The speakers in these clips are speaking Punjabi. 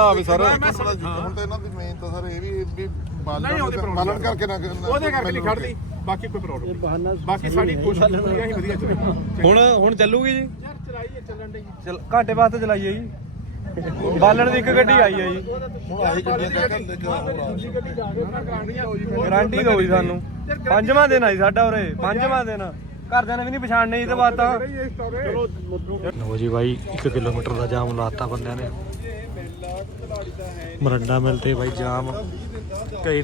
ਆਵੇ ਸਰ ਹੁਣ ਤਾਂ ਇਹਨਾਂ ਦੀ ਮੇਨ ਤਾਂ ਸਰ ਇਹ ਵੀ ਵੀ ਬਾਲਣ ਬਾਲਣ ਕਰਕੇ ਨਾ ਉਹਦੇ ਕਰਕੇ ਨਹੀਂ ਖੜਦੀ ਬਾਕੀ ਕੋਈ ਪ੍ਰੋਬਲਮ ਬਾਕੀ ਸਾਡੀ ਕੋਸ਼ਿਸ਼ ਪੂਰੀ ਅਸੀਂ ਵਧੀਆ ਚੱਲੇਗੀ ਹੁਣ ਹੁਣ ਚੱਲੂਗੀ ਜੀ ਯਾਰ ਚਲਾਈਏ ਚੱਲਣ ਦੇ ਚਲ ਘਾਟੇ ਵਾਸਤੇ ਚਲਾਈਏ ਜੀ ਬਾਲਣ ਦੀ ਇੱਕ ਗੱਡੀ ਆਈ ਹੈ ਜੀ ਹੁਣ ਆਹੀ ਗੱਡੀਆਂ ਚੱਕਣ ਦੇ ਜਾ ਗਾਰੰਟੀ ਸਾਨੂੰ ਪੰਜਵਾਂ ਦਿਨ ਆਈ ਸਾਡਾ ਉਰੇ ਪੰਜਵਾਂ ਦਿਨ ਘਰਦਿਆਂ ਨੇ ਵੀ ਨਹੀਂ ਪਛਾਣਨੇ ਇਹ ਤੋਂ ਬਾਅਦ ਤਾਂ ਚਲੋ ਲੋ ਜੀ ਬਾਈ 1 ਕਿਲੋਮੀਟਰ ਦਾ ਜਾਮ ਲਾਤਾ ਬੰਦਿਆਂ ਨੇ ਮਰੰਡਾ ਮਿਲਤੇ ਬਾਈ ਜਾਮ। ਕਈ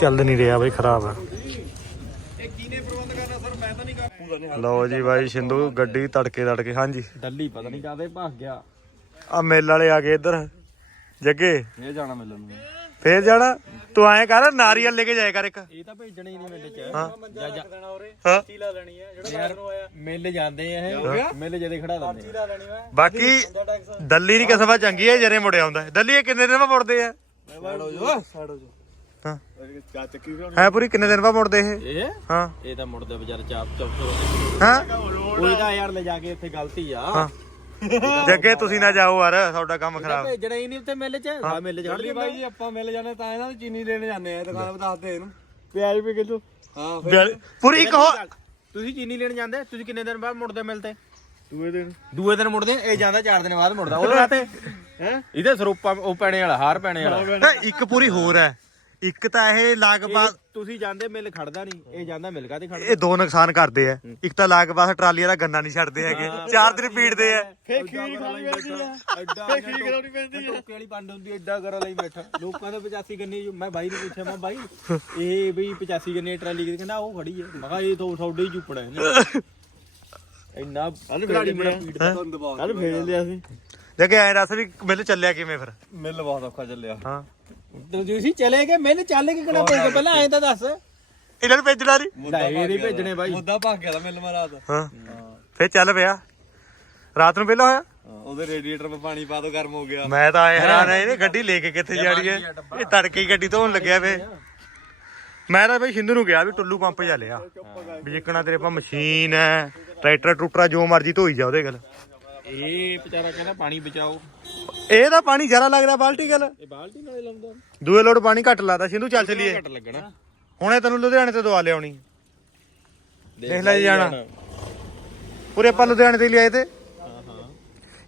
ਚੱਲ ਨਹੀਂ ਰਿਹਾ ਬਾਈ ਖਰਾਬ ਹੈ ਲੋ ਜੀ ਬਾਈ ਸਿੰਧੂ ਗੱਡੀ ਤੜਕੇ ਤੜਕੇ ਹਾਂਜੀ। ਡੱਲੀ ਪਤਾ ਨਹੀਂ ਕਾਦੇ ਭੱਗ ਗਿਆ। ਆ ਮੇਲ ਵਾਲੇ ਆ ਗਏ ਇੱਧਰ। ਜੱਗੇ। ਇਹ ਜਾਣਾ ਮਿਲਣ ਨੂੰ। ਫੇਰ ਜਾਣਾ? ਤੂੰ ਐਂ ਕਰ ਨਾਰੀਅਲ ਲੈ ਕੇ ਜਾਇਆ ਕਰ ਇੱਕ। ਇਹ ਤਾਂ ਭੇਜਣਾ ਹੀ ਨਹੀਂ ਮੇਲੇ ਚ। ਹਾਂ। ਜਾ ਜਾ। ਹਾਂ। ਲਾ ਲੈਣੀ ਆ ਜਿਹੜਾ ਮੇਲੇ ਜਾਂਦੇ ਆ ਇਹ। ਮੇਲੇ ਜਦੇ ਖੜਾ ਦਿੰਦੇ ਆ। ਬਾਕੀ ਦੱਲੀ ਦੀ ਕਸਬਾ ਚੰਗੀ ਹੈ ਜਰੇ ਮੁੜਿਆ ਆਉਂਦਾ। ਦੱਲੀ ਇਹ ਕਿੰਨੇ ਦਿਨ ਬਾਅਦ ਮੁੜਦੇ ਆ? ਹਾਂ ਹੈ ਪੂਰੀ ਕਿੰਨੇ ਦਿਨ ਬਾਅਦ ਮੁੜਦੇ ਇਹ? ਹਾਂ। ਇਹ ਤਾਂ ਮੁੜਦੇ ਵਿਚਾਰੇ ਚਾਪ ਚੌਕ ਹਾਂ। ਉਹ ਤਾਂ ਯਾਰ ਲੈ ਜਾ ਕੇ ਇੱਥੇ ਗਲਤੀ ਆ। ਹਾਂ। ਜੱਗੇ ਤੁਸੀਂ ਨਾ ਜਾਓ ਯਾਰ ਤੁਹਾਡਾ ਕੰਮ ਖਰਾਬ। ਭੇਜਣਾ ਹੀ ਨਹੀਂ ਉੱਤੇ ਮੇਲੇ ਚ? ਆ ਮੇਲੇ ਚ ਖੜ ਜਾਂਦਾ। ਜੀ ਆਪਾਂ ਮਿਲ ਜਾਂਦੇ ਤਾਂ ਇਹਨਾਂ ਦੀ ਚੀਨੀ ਲੈਣ ਜਾਂਦੇ ਆ ਦੁਕਾਨ ਤੇ ਦੱਸਦੇ ਇਹਨੂੰ। ਪਿਆਜ਼ ਵੀ ਕਿਲੋ ਹਾਂ ਪੂਰੀ ਇੱਕ ਹੋ ਤੁਸੀਂ ਚੀਨੀ ਲੈਣ ਜਾਂਦੇ ਤੁਸੀਂ ਕਿੰਨੇ ਦਿਨ ਬਾਅਦ ਮੁੜਦੇ ਮਿਲਤੇ ਦੂਏ ਦਿਨ। ਦੂਏ ਦਿਨ ਮੁੜਦੇ ਇਹ ਜਾਂਦਾ 4 ਦਿਨ ਬਾਅਦ ਮੁੜਦਾ ਉਹਦੇ ਵਾਸਤੇ ਹੈ? ਇਹਦੇ ਸਰੂਪਾ ਉਹ ਪੈਣੇ ਵਾਲਾ ਹਾਰ ਪੈਣੇ ਵਾਲਾ। ਇੱਕ ਪੂਰੀ ਹੋਰ ਹੈ। ਇੱਕ ਤਾਂ ਇਹ ਇਹ ਤੁਸੀਂ ਜਾਂਦੇ ਮਿਲ ਖੜਦਾ ਨਹੀਂ ਇਹ ਜਾਂਦਾ ਮਿਲ ਕਾਤੇ ਖੜਦਾ? ਇਹ ਦੋ ਨੁਕਸਾਨ ਕਰਦੇ ਆ। ਇੱਕ ਤਾਂ ਲਾਗਪਾਸ ਟਰਾਲੀਆਂ ਦਾ ਗੰਨਾ ਨਹੀਂ ਛੱਡਦੇ ਹੈਗੇ। ਚਾਰ ਦਿਨ ਪੀੜਦੇ ਆ। ਫੇਰ ਖੀਰ ਖਾਣੀ ਪੈਂਦੀ ਆ। ਐਡਾ ਫੇਰ ਖੀਰ ਖਾਣੀ ਪੈਂਦੀ ਆ। ਟੋਕੇ ਵਾਲੀ ਪੰਡ ਹੁੰਦੀ ਐਡਾ ਕਰਨ ਲਈ ਬੈਠਾ। ਲੋਕਾਂ ਦੇ 85 ਗੰਨੇ ਮੈਂ ਬਾਈ ਨੂੰ ਪੁੱਛਿਆ ਮੈਂ ਬਾਈ ਇਹ ਵੀ 85 ਗੰਨੇ ਟਰਾਲੀ ਕਿਤੇ ਕਹਿੰਦਾ ਉਹ ਖੜੀ ਹੈ ਮੈਂ ਕਿਹਾ ਇਹ ਤੋਂ ਤੁਹਾਡੇ ਹੀ ਚੁੱਪੜਾ ਹੈ ਇੰਨਾ ਘਰਾੜੀ ਬੜਾ ਪੀੜ ਦਾ ਤੁਹਾਨੂੰ ਦਬਾ ਕੱਲ ਫੇਰ ਲਿਆ ਸੀ ਜੱਗੇ ਐ ਦੱਸ ਵੀ ਮਿਲ ਚੱਲਿਆ ਕਿਵੇਂ ਫਿਰ? ਮਿਲ ਬਹੁਤ ਔਖਾ ਚੱਲਿਆ। ਹਾਂ। ਤੁਸੀਂ ਚਲੇ ਗਏ ਮੈਨੂੰ ਚੱਲ ਕੇ ਕਿਹੜਾ ਪਊਗਾ ਪਹਿਲਾਂ ਐਂ ਤਾਂ ਦੱਸ। ਇਹਨਾਂ ਨੂੰ ਭੇਜਣਾ ਨਹੀਂ ਨਹੀਂ ਭੇਜਣੇ ਬਾਈ। ਮੁੱਦਾ ਭੱਗ ਗਿਆ ਤਾਂ ਮਿਲ ਮਾਰਾ ਦਾ ਹਾਂ। ਫੇਰ ਚੱਲ ਪਿਆ। ਰਾਤ ਨੂੰ ਪਹਿਲਾਂ ਹੋਇਆ? ਉਹਦੇ ਰੇਡੀਏਟਰ 'ਤੇ ਪਾਣੀ ਪਾ ਦੋ ਗਰਮ ਹੋ ਗਿਆ। ਮੈਂ ਤਾਂ ਆਏ ਹੈਰਾਨ ਐ ਇਹਨੇ ਗੱਡੀ ਲੈ ਕੇ ਕਿੱਥੇ ਜਾਣੀ ਐ ਇਹ ਤੜਕੇ ਹੀ ਗੱਡੀ ਧੋਣ ਲੱਗਿਆ ਵੇ। ਮੈਂ ਤਾਂ ਬਈ ਸਿੰਧੂ ਨੂੰ ਕਿਹਾ ਵੀ ਟੁੱਲੂ ਪੰਪ ਜਾ ਲਿਆ। ਵੀ ਜਿੱਕਣਾ ਤੇਰੇ ਪਾ ਮਸ਼ੀਨ ਐ ਟਰੈਕਟਰ ਟੁੱਟਰਾ ਜੋ ਮਰਜ਼ੀ ਧੋਈ ਜਾ ਉਹਦੇ ਗੱਲ ਇਹ ਵਿਚਾਰਾ ਕਹਿੰਦਾ ਪਾਣੀ ਬਚਾਓ। ਇਹ ਤਾਂ ਪਾਣੀ ਜ਼ਿਆਦਾ ਲੱਗਦਾ ਬਾਲਟੀ ਗੱਲ ਇਹ ਬਾਲਟੀ ਨਾਲ ਲਾਉਂਦਾ। ਦੂਏ ਲੋਟ ਪਾਣੀ ਘੱਟ ਲਾਦਾ। ਸਿੰਧੂ ਚੱਲ ਚਲੀਏ। ਘੱਟ ਲੱਗਣਾ। ਹੁਣੇ ਤੈਨੂੰ ਲੁਧਿਆਣੇ ਤੋਂ ਦਵਾ ਲਿਆਉਣੀ। ਦੇਖ ਲੈ ਜੀ ਜਾਣਾ। ਪੂਰੇ ਆਪਾਂ ਲੁਧਿਆਣੇ ਤੇ ਲਿਆਏ ਤੇ। ਹਾਂ ਹਾਂ।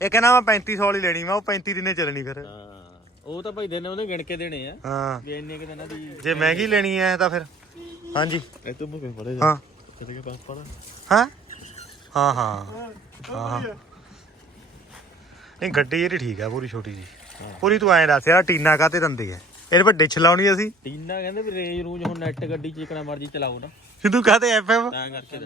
ਇਹ ਕਹਿੰਦਾ ਮੈਂ 3500 ਵਾਲੀ ਲੈਣੀ ਮੈਂ ਉਹ 35 ਦਿਨੇ ਚੱਲਣੀ ਫਿਰ। ਹਾਂ ਉਹ ਤਾਂ ਭਾਈ ਦਿਨ ਉਹਨੇ ਗਿਣ ਕੇ ਦੇਣੇ ਆ। ਹਾਂ। ਵੀ ਇੰਨੇ ਕਿ ਦਿਨਾਂ ਦੀ ਜੇ ਮਹਿੰਗੀ ਲੈਣੀ ਐ ਤਾਂ ਫਿਰ। ਹਾਂਜੀ। ਇਹ ਤੋਂ ਮੁਕੇ ਪੜਾ ਹਾਂ? ਹਾਂ ਹਾਂ। ਹਾਂ ਹਾਂ। ਨਹੀਂ ਗੱਡੀ ਇਹਦੀ ਠੀਕ ਆ ਪੂਰੀ ਛੋਟੀ ਜੀ। ਪੂਰੀ ਤੂੰ ਐਂ ਦੱਸ ਯਾਰ ਟੀਨਾ ਕਾਤੇ ਦੰਦੇ ਐ ਇਹਦੇ ਪਰ ਡਿੱਛ ਲਾਉਣੀ ਅਸੀਂ। ਟੀਨਾ ਕਹਿੰਦੇ ਵੀ ਰੇਂਜ ਰੂਜ ਹੁਣ ਨੈਟ ਗੱਡੀ ਚ ਜਿਕਣਾ ਮਰਜ਼ੀ ਚਲਾਓ ਨਾ। ਸਿੱਧੂ ਕਾਤੇ ਐਫਐਮ ਤਾਂ ਕਰਕੇ।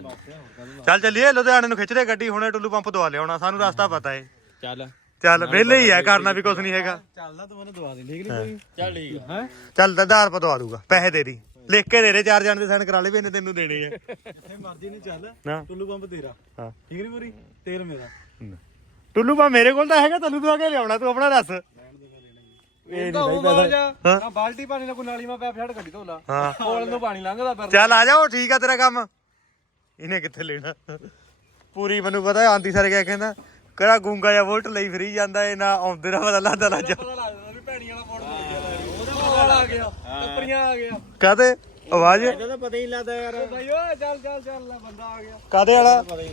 ਚੱਲ ਚੱਲੀਏ ਲੁਧਿਆਣੇ ਨੂੰ ਖਿੱਚ ਗੱਡੀ ਹੁਣੇ ਟੁੱਲੂ ਪੰਪ ਦਵਾ ਲਿਆਉਣਾ ਸਾਨੂੰ ਰਸਤਾ ਪਤਾ ਏ। ਚੱਲ। ਚੱਲ ਵਿਹਲੇ ਹੀ ਐ ਕਰਨਾ ਵੀ ਕੁਝ ਨਹੀਂ ਹੈਗਾ। ਚੱਲਦਾ ਤੂੰ ਮੈਨੂੰ ਦਵਾ ਦੇ ਠੀਕ ਨਹੀਂ ਚੱਲ ਠੀਕ ਆ। ਹੈ? ਚੱਲ ਆਧਾਰ ਪਾ ਦਵਾ ਦੂਗਾ ਪੈਸੇ ਦੇ ਦੀ। ਲਿਖ ਕੇ ਦੇ ਦੇ ਚਾਰ ਜਣ ਦੇ ਸਾਈਨ ਕਰਾ ਲੈ ਵੀ ਇਹਨੇ ਤੈਨੂੰ ਦੇਣੇ ਆ। ਜਿੱਥੇ ਮਰਜ਼ੀ ਨਹੀਂ ਚੱਲ ਨਾ। ਟੁੱਲੂ ਪੰਪ ਤੇਰਾ। ਹਾਂ। ਠੀਕ ਨਹੀਂ ਪੂਰੀ? ਤੇਲ ਮੇਰਾ। ਟੁੱਲੂ ਪੰਪ ਮੇਰੇ ਕੋਲ ਤਾਂ ਹੈਗਾ ਤੈਨੂੰ ਦਵਾ ਕੇ ਲਿਆਉਣਾ ਤੂੰ ਆਪਣਾ ਦੱਸ। ਇਹ ਨਹੀਂ ਸਹੀ ਪੈਸਾ। ਹਾਂ। ਆ ਬਾਲਟੀ ਪਾਣੀ ਨਾਲ ਕੋਈ ਨਾਲੀ ਮਾ ਪੈਪ ਛੱਡ ਗੱਡੀ ਧੋਲਾ। ਹਾਂ। ਕੋਲ ਨੂੰ ਪਾਣੀ ਲੰਘਦਾ ਫਿਰ। ਚੱਲ ਆ ਜਾਓ ਠੀਕ ਆ ਤੇਰਾ ਕੰਮ। ਇਹਨੇ ਕਿੱਥੇ ਲੈਣਾ? ਪੂਰੀ ਮੈਨੂੰ ਪਤਾ ਆਂਦੀ ਸਾਰੇ ਕਿਆ ਕਹਿੰਦਾ ਕਿਹੜਾ ਗੂੰਗਾ ਜਾਂ ਵੋਲਟ ਲਈ ਫਰੀ ਜਾਂਦਾ ਇਹ ਨਾ ਆਉਂਦੇ ਨਾ ਪਤਾ ਲੱਗਦਾ ਲੱਜ ਪਤਾ ਭੈਣੀ ਵਾਲਾ ਮੋੜ ਮਿਲ ਗਿਆ ਉਹਦਾ ਵਾਲ ਆ ਗਿਆ। ਟੱਪਰੀਆਂ ਆ ਗਿਆ। ਕਾਦੇ ਆਵਾਜ਼? ਇਹਦਾ ਤਾਂ ਪਤਾ ਹੀ ਨਹੀਂ ਲੱਗਦਾ ਯਾਰ। ਭਾਈ ਓਏ ਚੱਲ ਚੱਲ ਚੱਲ ਲੈ ਬੰਦਾ ਆ ਗਿਆ। ਕਾਦੇ ਵਾਲਾ? ਕੈਮਰੇ